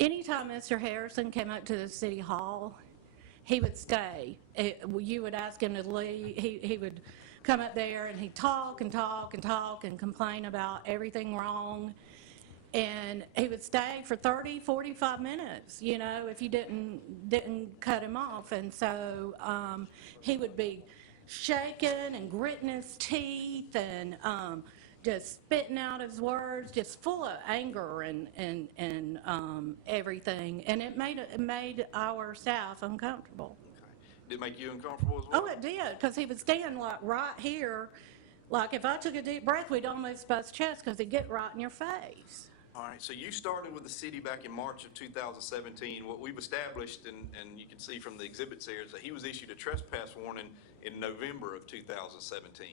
Anytime Mr. Harrison came up to the city hall, he would stay. You would ask him to leave. He would come up there and he'd talk and talk and talk and complain about everything wrong. And he would stay for 30, 45 minutes, you know, if you didn't cut him off. And so he would be shaking and gritting his teeth and just spitting out his words, just full of anger and everything. And it made our staff uncomfortable. Okay. Did it make you uncomfortable as well? Oh, it did, because he would stand like right here. Like if I took a deep breath, we'd almost bust chest because he'd get right in your face. All right, so you started with the city back in March of 2017. What we've established, and you can see from the exhibits here, is that he was issued a trespass warning in November of 2017.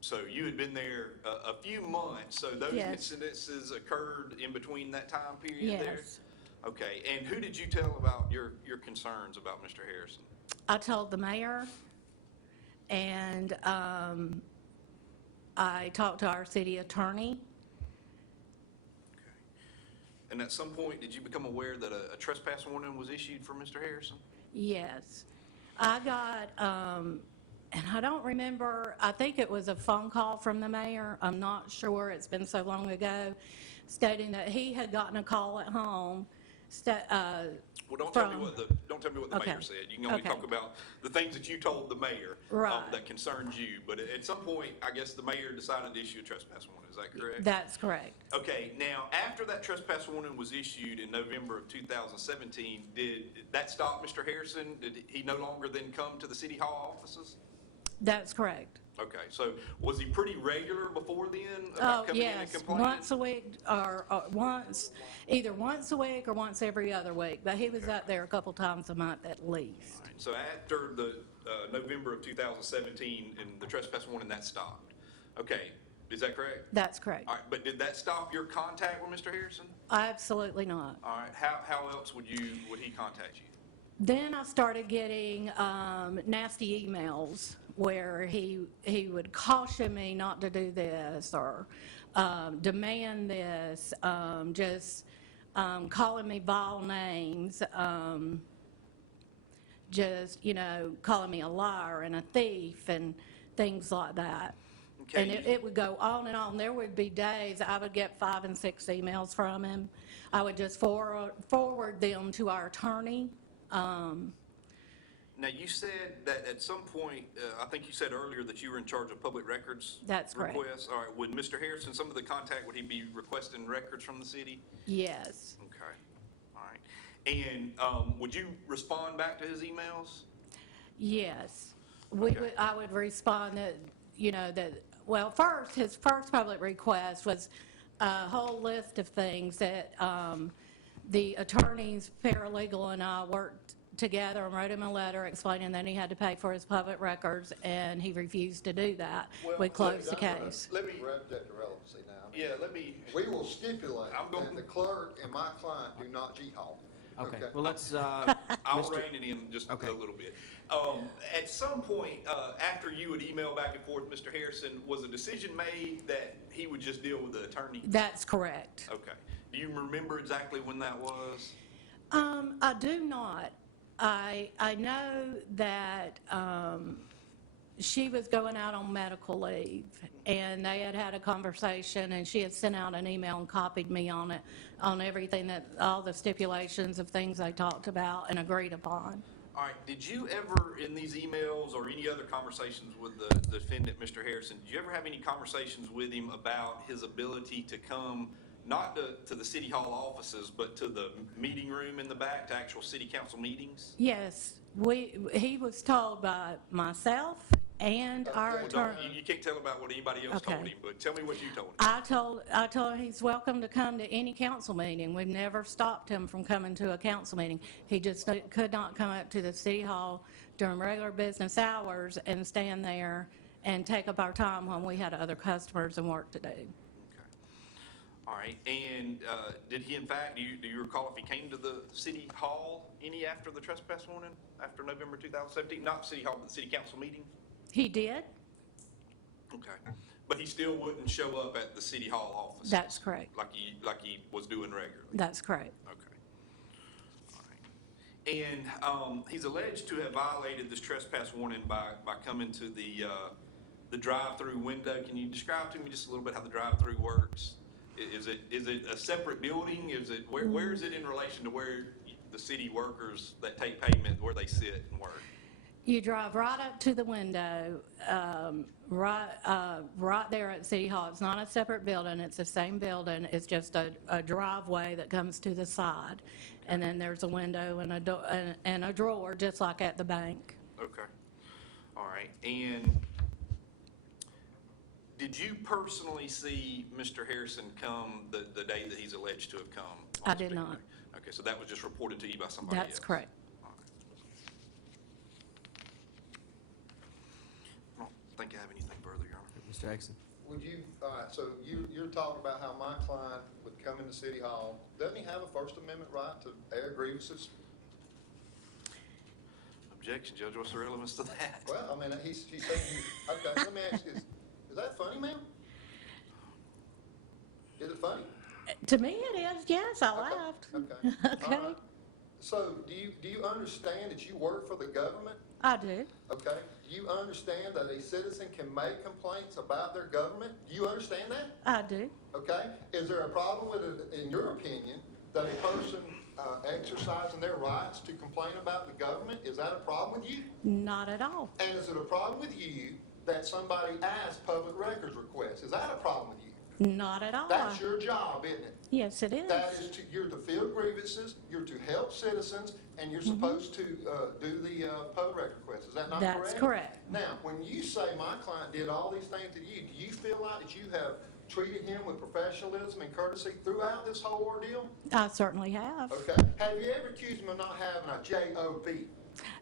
So you had been there a few months, so those Yes. incidences occurred in between that time period there? Yes. Okay, and who did you tell about your concerns about Mr. Harrison? I told the mayor, and I talked to our city attorney. And at some point, did you become aware that a trespass warning was issued for Mr. Harrison? Yes. I got, and I don't remember, I think it was a phone call from the mayor. I'm not sure, it's been so long ago, stating that he had gotten a call at home. Well, don't tell me what the Okay. mayor said. You can only Okay. talk about the things that you told the mayor Right. that concerns you. But at some point, I guess the mayor decided to issue a trespass warning. Is that correct? That's correct. Okay. Now, after that trespass warning was issued in November of 2017, did that stop Mr. Harrison? Did he no longer then come to the city hall offices? That's correct. Okay. So was he pretty regular before then Oh, about coming in and yes, complaining? once a week, or either once a week or once every other week. But he was up there a couple times a month at least. All right, so after the November of 2017 and the trespass warning, that stopped. Okay, is that correct? That's correct. All right, but did that stop your contact with Mr. Harrison? Absolutely not. All right, how else would he contact you? Then I started getting nasty emails where he would caution me not to do this or demand this, just calling me vile names, just, you know, calling me a liar and a thief and things like that. Okay. And it would go on and on. There would be days I would get 5 and 6 emails from him. I would just forward them to our attorney. Now, you said that at some point, I think you said earlier that you were in charge of public records That's correct. requests. All right, would Mr. Harrison, some of the contact, would he be requesting records from the city? Yes. Okay, all right. And would you respond back to his emails? Yes. Okay. I would respond that, you know, well, his first public request was a whole list of things that the attorneys, paralegal, and I worked together and wrote him a letter explaining that he had to pay for his public records, and he refused to do that. Well, We closed the case. Let me, We're at that relevancy now. yeah, let me, We will stipulate I'm going- that the clerk and my client do not G-haul. Okay, well, let's, I'll Mr. rein it in just Okay. a little bit. At some point, after you would email back and forth, Mr. Harrison, was a decision made that he would just deal with the attorney? That's correct. Okay. Do you remember exactly when that was? I do not. I know that she was going out on medical leave, and they had had a conversation, and she had sent out an email and copied me on it, on everything that, all the stipulations of things they talked about and agreed upon. All right, did you ever, in these emails or any other conversations with the defendant, Mr. Harrison, did you ever have any conversations with him about his ability to come, not to the city hall offices, but to the meeting room in the back, to actual city council meetings? Yes, he was told by myself and our Well, attorney. you can't tell about what anybody else told Okay. him, but tell me what you told him. I told him he's welcome to come to any council meeting. We've never stopped him from coming to a council meeting. He just could not come up to the city hall during regular business hours and stand there and take up our time when we had other customers and work to do. Okay. All right, and did he, in fact, do you recall if he came to the city hall any after the trespass warning, after November 2017? Not city hall, but the city council meeting? He did? Okay. But he still wouldn't show up at the city hall office? That's correct. Like he was doing regularly? That's correct. Okay. All right. And he's alleged to have violated this trespass warning by coming to the drive-through window. Can you describe to me just a little bit how the drive-through works? Is it a separate building? Where is it in relation to where the city workers that take payment, where they sit and work? You drive right up to the window, right there at City Hall. It's not a separate building, it's the same building. It's just a driveway that comes to the side. And then there's a window and a drawer, just like at the bank. Okay. All right. And did you personally see Mr. Harrison come the day that he's alleged to have come? I did not. Okay, so that was just reported to you by somebody else? That's correct. All right. I don't think I have anything further, Your Honor. Mr. Jackson? Would you, all right, so you're talking about how my client would come into City Hall. Doesn't he have a First Amendment right to air grievances? Objection, Judge. What's the relevance to that? Well, I mean, he's saying, okay, let me ask you this. Is that funny, ma'am? Is it funny? To me it is, yes, I laughed. Okay. Okay. All right. So do you understand that you work for the government? I do. Okay. Do you understand that a citizen can make complaints about their government? Do you understand that? I do. Okay. Is there a problem with it, in your opinion, that a person exercising their rights to complain about the government? Is that a problem with you? Not at all. And is it a problem with you that somebody asks public records requests? Is that a problem with you? Not at all. That's your job, isn't it? Yes, it is. That is you're to fill grievances, you're to help citizens, and you're supposed to do the public record requests. Is that not correct? That's correct. Now, when you say my client did all these things to you, do you feel like that you have treated him with professionalism and courtesy throughout this whole ordeal? I certainly have. Okay. Have you ever accused him of not having a JOB?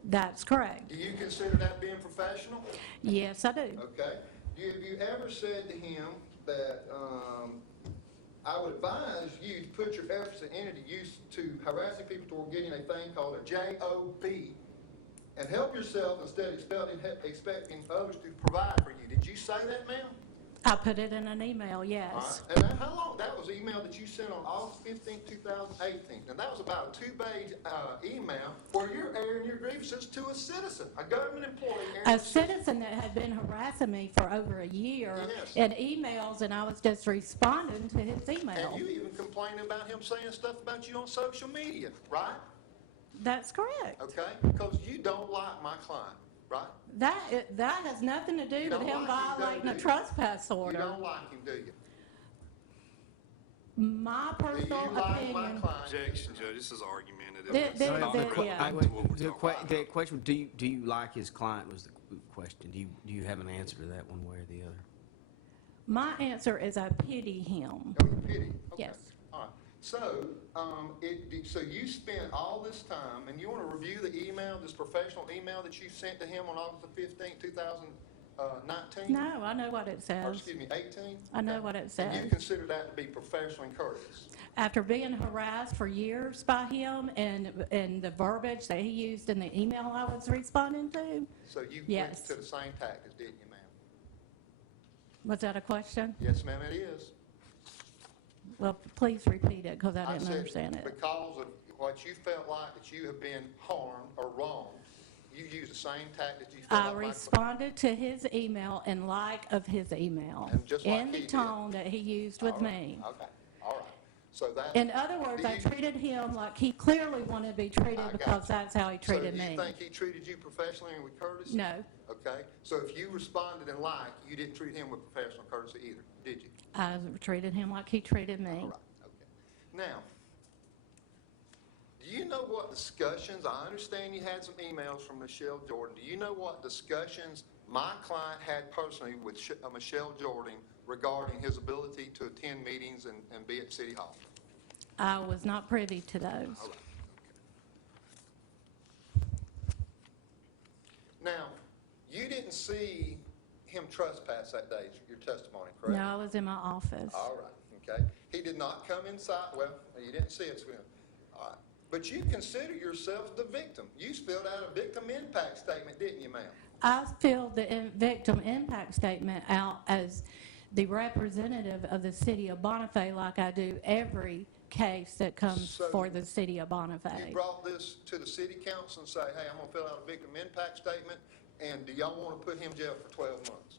That's correct. Do you consider that being professional? Yes, I do. Okay. Have you ever said to him that I would advise you to put your efforts and energy use to harassing people toward getting a thing called a JOB and help yourself instead of expecting others to provide for you? Did you say that, ma'am? I put it in an email, All yes. right. And how long? That was an email that you sent on August 15, 2018. And that was about a 2-page email where you're airing your grievances to a citizen, a government employee. A citizen that had been harassing me for over a year Yes. in emails, and I was just responding to his email. And you even complained about him saying stuff about you on social media, right? That's correct. Okay? Because you don't like my client, right? That has nothing to do You with don't him like him, violating do a you? trespass You order. don't like him, do you? My Do personal you like my opinion. client? Objection, Judge. This is argumentative. The- It's not the- relevant yeah. to what we're The talking about. the question, do you like his client was the question. Do you have an answer to that one way or the other? My answer is I pity him. Oh, you pity? Okay. Yes. All right. So, so you spent all this time, and you want to review the email, this professional email that you sent to him on August the 15th, 2019? No, I know what it Or, says. excuse me, 18? I know Okay. what it And says. you consider that to be professional and courteous? After being harassed for years by him and the verbiage that he used in the email I was responding to, So you went Yes. to the same tactics, didn't you, ma'am? was that a question? Yes, ma'am, it is. Well, please repeat it, because I didn't said understand it. because of what you felt like that you have been harmed or wronged, you used the same tactics you felt I like my responded to his email in like of his email, And just like in the he did. tone that he used with All right. me. Okay, all right. So that. In other words, Do I you- treated him like he clearly wanted to be I treated got because you. that's how he treated So me. you think he treated you professionally and with courtesy? No, Okay, so if you responded in like, you didn't treat him with professional courtesy either, did you? I treated him like he treated me. All right, okay. Now, do you know what discussions, I understand you had some emails from Michelle Jordan. Do you know what discussions my client had personally with Michelle Jordan regarding his ability to attend meetings and be at City Hall? I was not privy to those. All right. Now, you didn't see him trespass that day, your testimony, correct? No, I was in my office. All right, okay. He did not come inside, well, you didn't see it, so, all right. But you consider yourself the victim. You filled out a victim impact statement, didn't you, ma'am? I filled the victim impact statement out as the representative of the city of Bonifay, like I do every case that comes So for the city of You Bonifay. brought this to the city council and say, hey, I'm gonna fill out a victim impact statement, and do y'all wanna put him in jail for 12 months?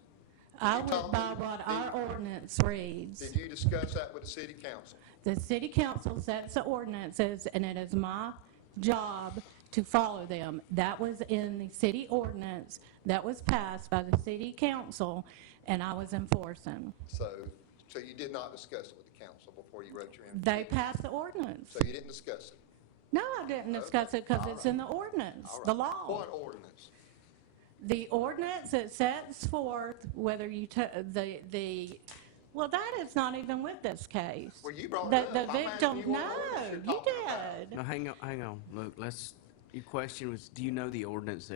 I You went told by me- what did our you- ordinance reads. Did you discuss that with the city council? The city council sets the ordinances, and it is my job to follow them. That was in the city ordinance that was passed by the city council, and I was enforcing. So you did not discuss it with the council before you wrote your They invitation? passed the ordinance. So you didn't discuss it? No, I didn't discuss it because it's in the ordinance, All right. the law. What ordinance? The ordinance that sets forth whether you, well, that is not even with this case. Well, you brought The it up. the I'm asking victim, you what no, ordinance you're you talking about. did. No, hang on. Look, your question was, do you know the ordinance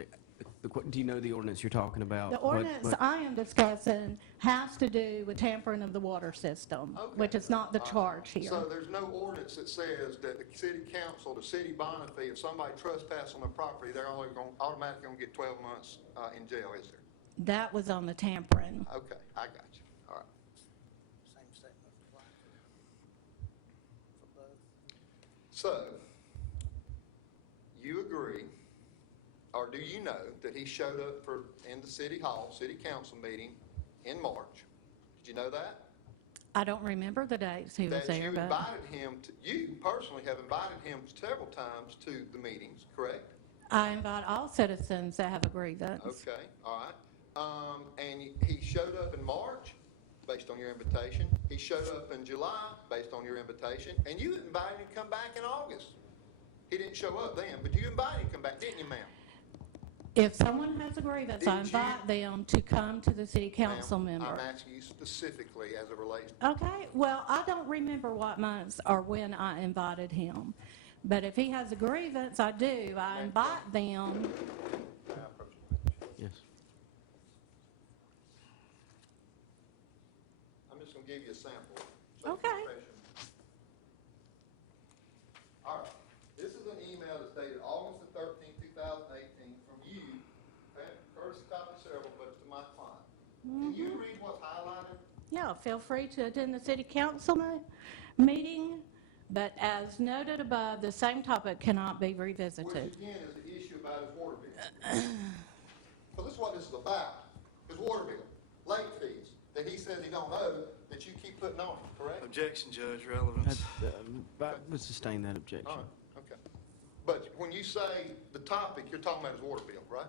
do you know the ordinance you're talking about? The ordinance I am discussing has to do with tampering of the water system, Okay. which is not the All right. charge here. So there's no ordinance that says that the city council, the city Bonifay, if somebody trespass on their property, they're only automatically gonna get 12 months in jail, is there? That was on the tampering. Okay, I got you. All right. Same statement applied for both. So, you agree, or do you know that he showed up in the city hall, city council meeting in March? Did you know that? I don't remember the dates he was That you there, but invited him to, you personally have invited him several times to the meetings, correct? I invite all citizens that have a grievance. Okay, all right. And he showed up in March, based on your invitation. He showed up in July, based on your invitation, and you invited him to come back in August. He didn't show up then, but you invited him to come back, didn't you, ma'am? If someone has a grievance, I Did you- invite them to come to the city council Ma'am, member. I'm asking you specifically as it relates. Okay, well, I don't remember what months or when I invited him. But if he has a grievance, I do. I invite them. Yes. I'm just gonna give you a sample. so you Okay. can refresh your- All right, this is an email that's dated August the 13th, 2018, from you, courtesy copy several, but to my client. Can you read what's highlighted? Yeah, feel free to attend the city council meeting, but as noted above, the same topic cannot be Which revisited. again is the issue about his water bill. So this is what this is about, his water bill, late fees, that he says he don't owe, that you keep putting on him, correct? Objection, Judge, relevance. I would sustain that objection. All right, okay. But when you say the topic, you're talking about his water bill, right?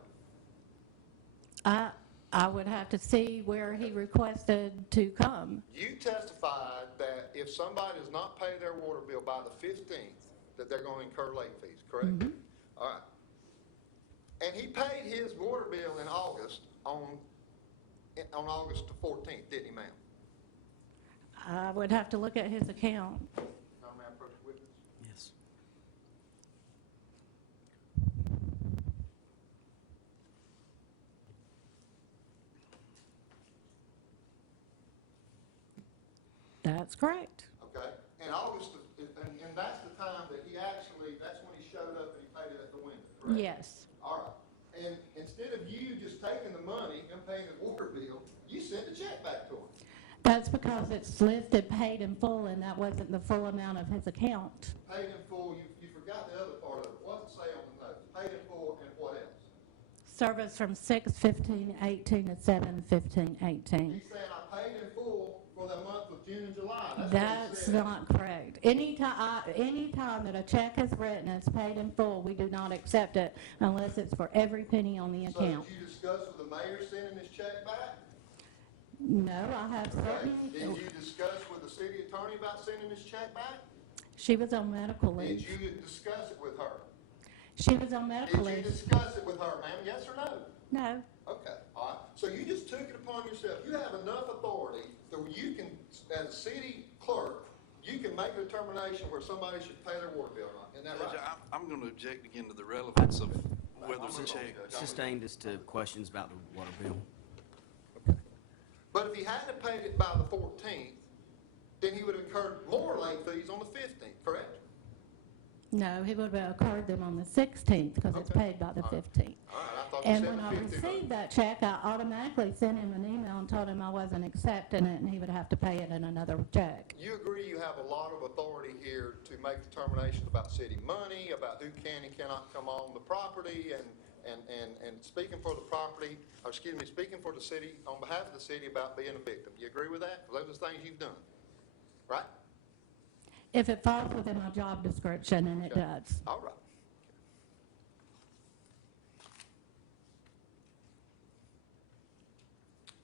I would have to see where he requested to come. You testified that if somebody does not pay their water bill by the 15th, that they're going to incur late fees, correct? All right. And he paid his water bill in August on August the 14th, didn't he, ma'am? I would have to look at his account. Now, may I approach the witness? Yes. That's correct. Okay, and August, and that's the time that he actually, that's when he showed up and he paid it at the window, correct? Yes. All right, and instead of you just taking the money and paying his water bill, you sent the check back to him. That's because it's listed paid in full, and that wasn't the full amount of his account. Paid in full, you forgot the other part of it. What does it say on the note? Paid in full and what else? Service from 6/15/18 to 7/15/18. He's saying I paid in full for the month of June and July. That's what he That's said. not correct. Anytime that a check is written, it's paid in full, we do not accept it unless it's for every penny on the So account. did you discuss with the mayor sending this check back? No, I have Okay. certain, Did you discuss with the city attorney about sending this check back? she was on medical Did leave. you discuss it with her? She was on medical Did you leave. discuss it with her, ma'am? Yes or no? No, Okay, all right. So you just took it upon yourself. You have enough authority that you can, as a city clerk, you can make a determination where somebody should pay their water bill or not. Isn't that Judge, right? I'm going to object again to the relevance of whether the check. Sustained as to questions about the water bill. But if he hadn't paid it by the 14th, then he would have incurred more late fees on the 15th, correct? No, he would have incurred them on the 16th because it's Okay. paid by the All right. 15th. All right, I thought you And said when the I 15th. received that check, I automatically sent him an email and told him I wasn't accepting it and he would have to pay it in another check. You agree you have a lot of authority here to make determinations about city money, about who can and cannot come on the property, and speaking for the property, or excuse me, speaking for the city, on behalf of the city about being a victim. You agree with that? 'Cause those are the things you've done, right? If it falls within my job description, and it Okay. does. All right.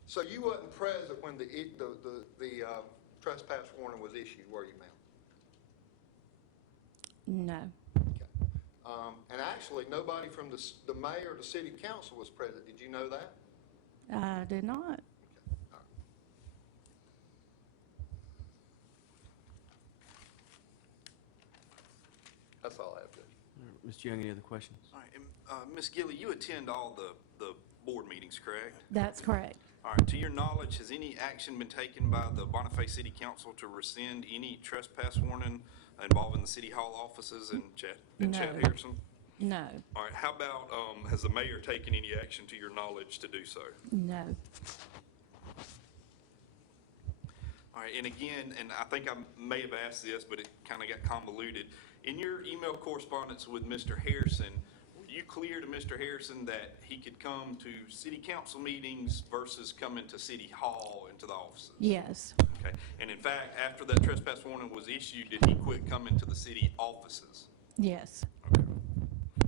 So you wasn't present when the trespass warning was issued, were you, ma'am? No. Okay. And actually, nobody from the mayor or the city council was present. Did you know that? I did not. Okay. All right. That's all I have, Judge. Mr. Young, any other questions? All right, and Ms. Gilly, you attend all the board meetings, correct? That's correct. All right, to your knowledge, has any action been taken by the Bonifay City Council to rescind any trespass warning involving the city hall offices in Chad No. Harrison? No. All right, how about, has the mayor taken any action to your knowledge to do so? No. All right, and again, and I think I may have asked this, but it kind of got convoluted. In your email correspondence with Mr. Harrison, were you clear to Mr. Harrison that he could come to city council meetings versus coming to city hall and to the offices? Yes. Okay, and in fact, after that trespass warning was issued, did he quit coming to the city offices? Yes. Okay.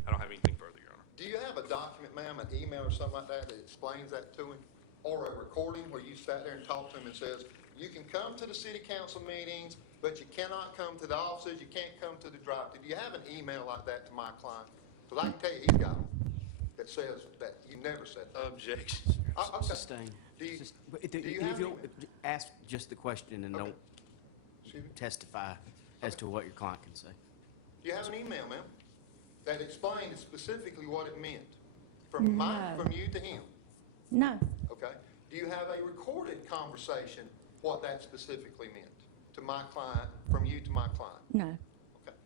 I don't have anything further, Your Honor. Do you have a document, ma'am, an email or something like that that explains that to him? Or a recording where you sat there and talked to him and says, you can come to the city council meetings, but you cannot come to the offices, you can't come to the drive. Do you have an email like that to my client? Because I can tell you, he's got one that says that you never said that. Objection. Okay. Sustained. Do you- But do you if have you'll any- ask just the question and Okay. don't Excuse me? testify as to what your client can say. Do you have an email, ma'am, that explained specifically what it meant? From No. from you to him, No. okay? Do you have a recorded conversation, what that specifically meant to my client, from you to my client? No. Okay.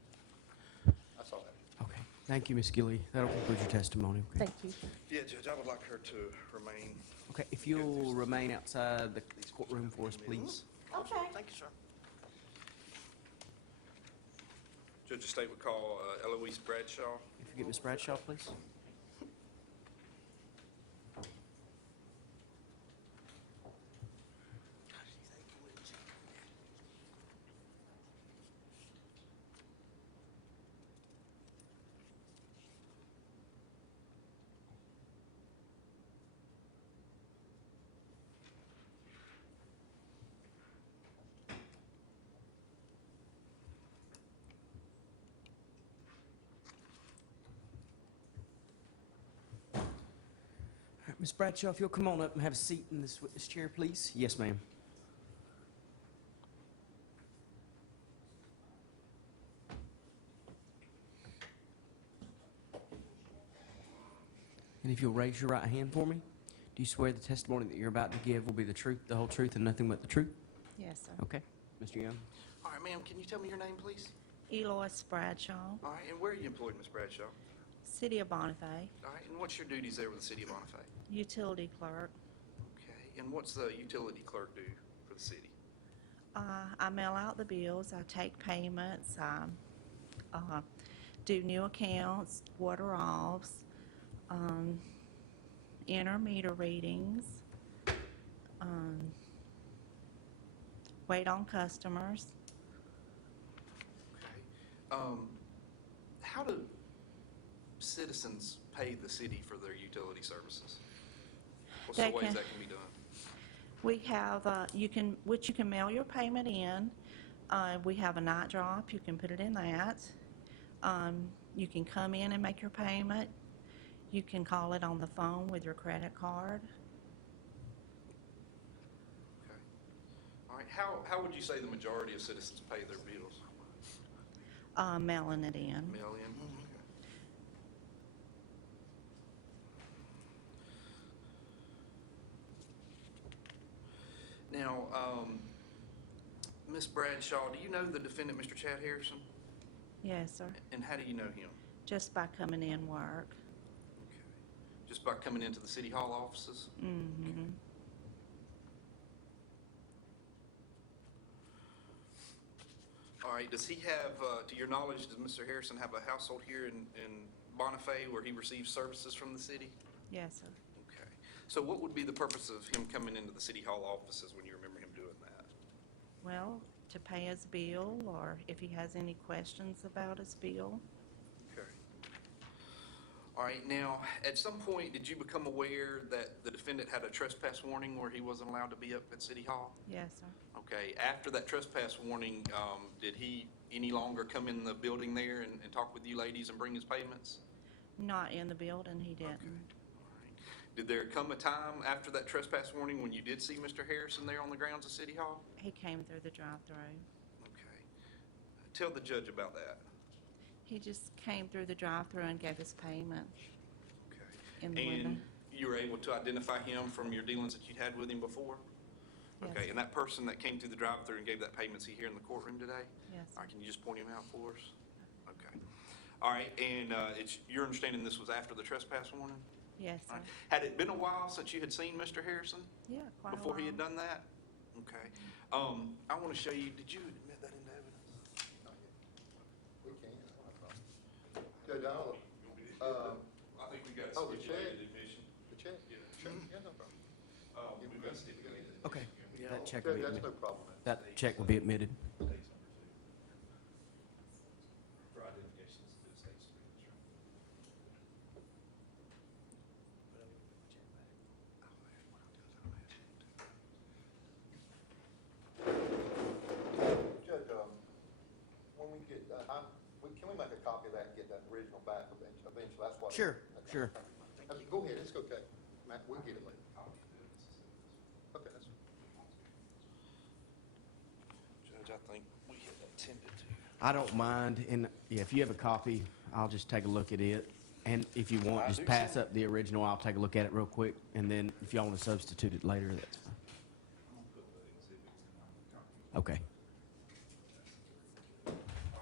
That's all I have. Okay, thank you, Ms. Gilly. That'll conclude your testimony. Okay. Thank you. Yeah, Judge, I would like her to remain. Okay, if you'll remain outside the courtroom for us, please. Okay. Thank you, sir. Judge of State would call Eloise Bradshaw. If you get Ms. Bradshaw, please. All right, Ms. Bradshaw, if you'll come on up and have a seat in this witness chair, please. Yes, ma'am. And if you'll raise your right hand for me, do you swear the testimony that you're about to give will be the truth, the whole truth, and nothing but the truth? Yes, sir. Okay. Mr. Young? All right, ma'am, can you tell me your name, please? Eloise Bradshaw, All right, and where are you employed, Ms. Bradshaw? City of Bonifay, All right, and what's your duties there with the city of Bonifay? utility clerk. Okay, and what's the utility clerk do for the city? I mail out the bills, I take payments, I do new accounts, water offs, enter meter readings, wait on customers. Okay. How do citizens pay the city for their utility services? What's the They ways can- that can be done? We have, you can mail your payment in. We have a night drop, you can put it in that. You can come in and make your payment. You can call it on the phone with your credit card. All right, how would you say the majority of citizens pay their bills? Mailing it in. Mail in? Okay. Now, Ms. Bradshaw, do you know the defendant, Mr. Chad Harrison? Yes, sir. And how do you know him? Just by coming in work. Okay. Just by coming into the city hall offices? Mm-hmm. All right, does he have, to your knowledge, does Mr. Harrison have a household here in Bonifay where he receives services from the city? Yes, sir. Okay. So what would be the purpose of him coming into the city hall offices when you remember him doing that? Well, to pay his bill, or if he has any questions about his bill. Okay. All right, now, at some point, did you become aware that the defendant had a trespass warning where he wasn't allowed to be up at City Hall? Yes, sir. Okay, after that trespass warning, did he any longer come in the building there and talk with you ladies and bring his payments? Not in the building, he didn't. Okay. All right. Did there come a time after that trespass warning when you did see Mr. Harrison there on the grounds of City Hall? He came through the drive-through. Okay. Tell the judge about that. He just came through the drive-through and gave his payment Okay. in the window. And you were able to identify him from your dealings that you'd had with him before? Yes. Okay, and that person that came through the drive-through and gave that payment, is he here in the courtroom today? Yes, All right, sir. can you just point him out for us? Okay. All right, and it's your understanding this was after the trespass warning? Yes, All sir. right. Had it been a while since you had seen Mr. Harrison? Yeah, quite a Before he had while. done that? Okay. I want to show you, did you admit that into evidence? Not yet. We can, I don't have a problem. Judge, I think we got Oh, the check? admission. the check? Sure, yeah, no problem. Okay. That check Judge, will be that's admitted. no problem. That check will be admitted. For identifications to the state's signature. Judge, when we get, can we make a copy of that and get that original back eventually? That's what. Sure, sure. Go ahead, it's okay. Matt, we'll get it later. Okay, that's. Judge, I think we had intended to. I don't mind, and yeah, if you have a copy, I'll just take a look at it. And if you want, just pass up the original, I'll take a look at it real quick, and then if y'all want to substitute it later, that's fine. Okay. All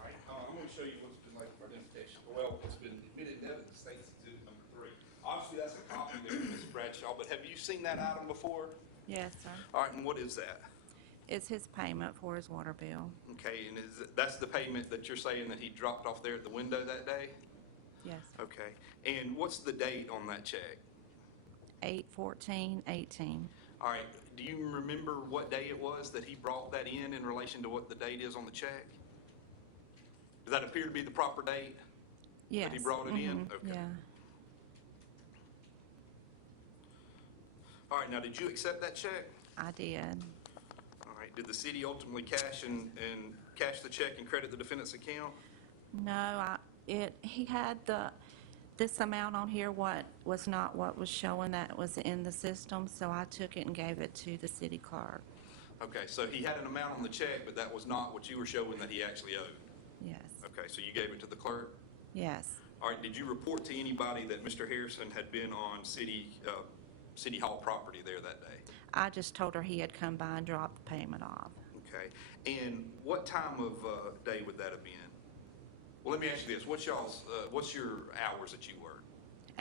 right, I'm going to show you what's been like for identification. Well, what's been admitted in evidence, state's exhibit number 3. Obviously, that's a copy there, Ms. Bradshaw, but have you seen that item before? Yes, sir. All right, and what is that? It's his payment for his water bill. Okay, and that's the payment that you're saying that he dropped off there at the window that day? Yes. Okay, and what's the date on that check? 8/14/18. All right, do you remember what day it was that he brought that in relation to what the date is on the check? Does that appear to be the proper date? Yes. That he brought it in? Mhm, Okay. Yeah. All right, now, did you accept that check? I did. All right, did the city ultimately cash cash the check and credit the defendant's account? No, he had this amount on here, what was not what was showing that was in the system, so I took it and gave it to the city clerk. Okay, so he had an amount on the check, but that was not what you were showing that he actually owed? Yes. Okay, so you gave it to the clerk? Yes. All right, did you report to anybody that Mr. Harrison had been on City Hall property there that day? I just told her he had come by and dropped the payment off. Okay, and what time of day would that have been? Well, let me ask you this, what's your hours that you work?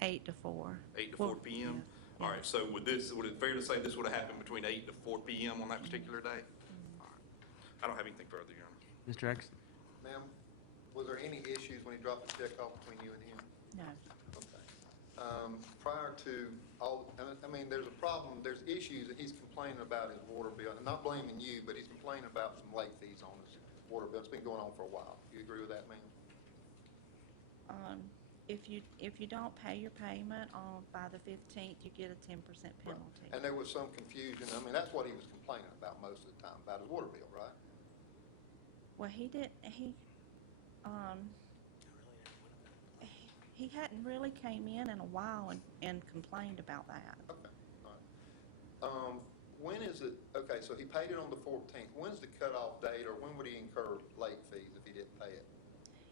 8 to 4. 8 to 4 p.m.? yeah. All right, so would it fair to say this would have happened between 8 to 4 p.m. on that particular day? All right. I don't have anything further, Your Honor. Mr. X? Ma'am, was there any issues when he dropped the check off between you and him? No. Okay. Prior to all, I mean, there's a problem, there's issues that he's complaining about his water bill. I'm not blaming you, but he's complaining about some late fees on his water bill. It's been going on for a while. Do you agree with that, ma'am? If you don't pay your payment by the 15th, you get a 10% penalty. And there was some confusion. I mean, that's what he was complaining about most of the time, about his water bill, right? Well, he hadn't really came in a while and complained about that. Okay, all right. when is it, okay, so he paid it on the 14th. When's the cutoff date, or when would he incur late fees if he didn't pay it?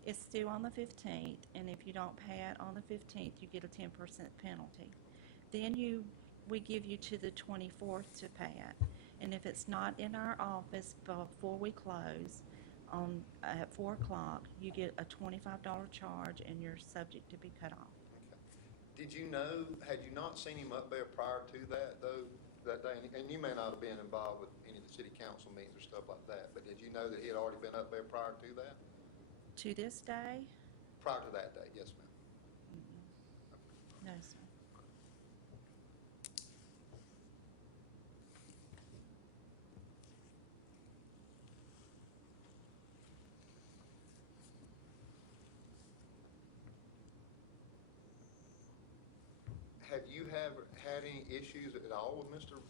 It's due on the 15th, and if you don't pay it on the 15th, you get a 10% penalty. Then we give you to the 24th to pay it. And if it's not in our office before we close at 4 o'clock, you get a $25 charge, and you're subject to be cut off. Okay. Did you know, had you not seen him up there prior to that, though, that day? And you may not have been involved with any of the city council meetings or stuff like that, but did you know that he had already been up there prior to that? To this day? Prior to that day, yes, ma'am. No, sir. Have you had any issues at all with Mr.,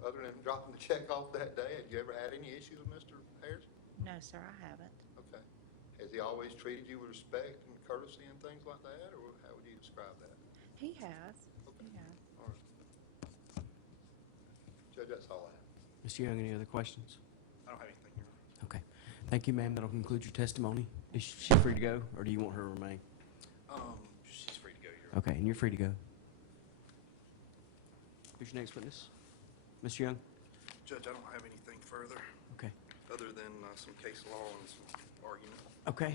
other than dropping the check off that day? Have you ever had any issues with Mr. Harrison? No, sir, I haven't. Okay. Has he always treated you with respect and courtesy and things like that, or how would you describe that? He has. Okay. He has. All right. Judge, that's all I have. Mr. Young, any other questions? I don't have anything here. Okay. Thank you, ma'am. That'll conclude your testimony. Is she free to go, or do you want her to remain? She's free to go, Your Honor. Okay, and you're free to go. Who's your next witness? Mr. Young? Judge, I don't have anything further, Okay. other than some case law and some argument. Okay.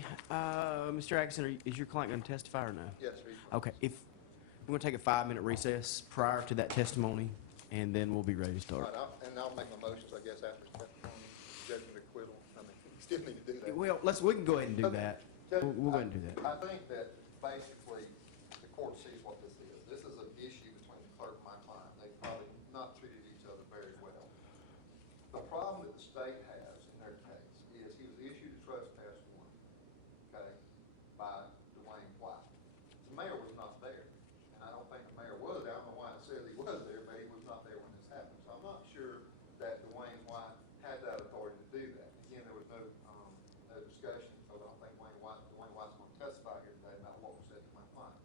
Mr. Atkinson, is your client going to testify or no? Yes, sir. Okay. We're going to take a 5-minute recess prior to that testimony, and then we'll be ready to All start. right, I'll make my motions, I guess, after his testimony, judgment acquittal. I mean, we still need to do that. Well, we can go ahead and do Okay. that. Judge, We'll go ahead and do that. I think that basically the court sees what this is. This is an issue between the clerk and my client. They've probably not treated each other very well. The problem that the state has in their case is he was issued a trespass warning, okay, by Dwayne White. The mayor was not there, and I don't think the mayor was there. I don't know why it says he was there, but he was not there when this happened. So I'm not sure that Dwayne White had that authority to do that. Again, there was no discussion, so I don't think Dwayne White's going to testify here today about what was said to my client.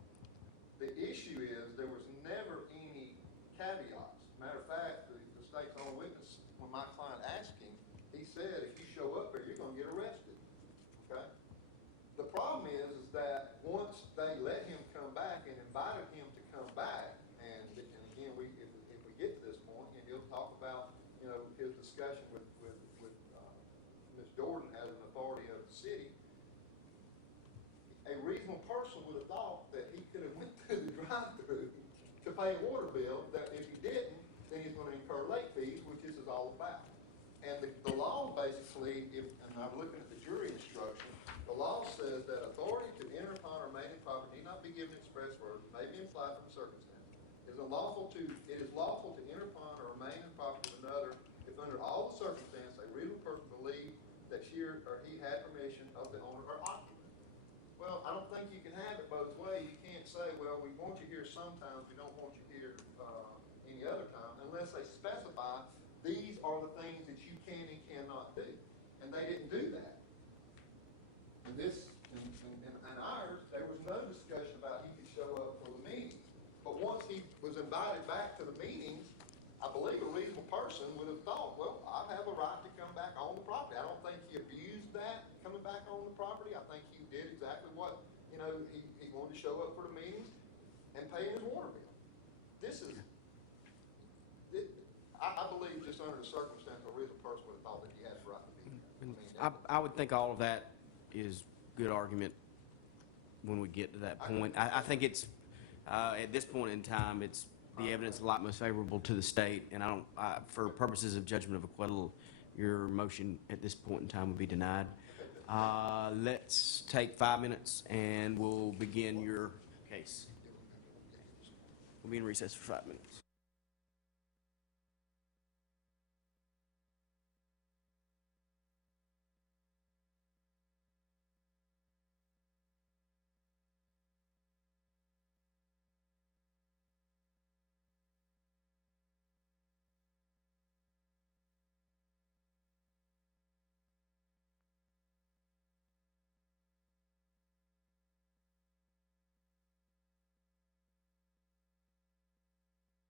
The issue is there was never any caveats. Matter of fact, the state's own witness, when my client asked him, he said, if you show up here, you're going to get arrested. Okay? The problem is that once they let him come back and invited him to come back, and again, if we get to this point, and he'll talk about, his discussion with Ms. Jordan as an authority of the city, a reasonable person would have thought that he could have went through the drive-through to pay a water bill, that if he didn't, then he's going to incur late fees, which this is all about. And the law basically, and I'm looking at the jury instruction, the law says that authority to enter upon or remain in property need not be given express words, may be implied from circumstance. It is lawful to enter upon or remain in property of another if under all the circumstances a reasonable person believed that she or he had permission of the owner or occupant. Well, I don't think you can have it both ways. You can't say, well, we want you here sometimes, we don't want you here any other time, unless they specify these are the things that you can and cannot do. And they didn't do that. In ours, there was no discussion about he could show up for the meetings. But once he was invited back to the meetings, I believe a reasonable person would have thought, well, I have a right to come back on the property. I don't think he abused that, coming back on the property. I think he did exactly what, he wanted to show up for the meetings and pay his water bill. I believe just under the circumstance, a reasonable person would have thought that he had the right to be there. I would think all of that is good argument when we get to that point. I think it's, at this point in time, it's the evidence is a lot most favorable to the state, and for purposes of judgment of acquittal, your motion at this point in time would be denied. Let's take 5 minutes, and we'll begin your case. We'll be in recess for 5 minutes.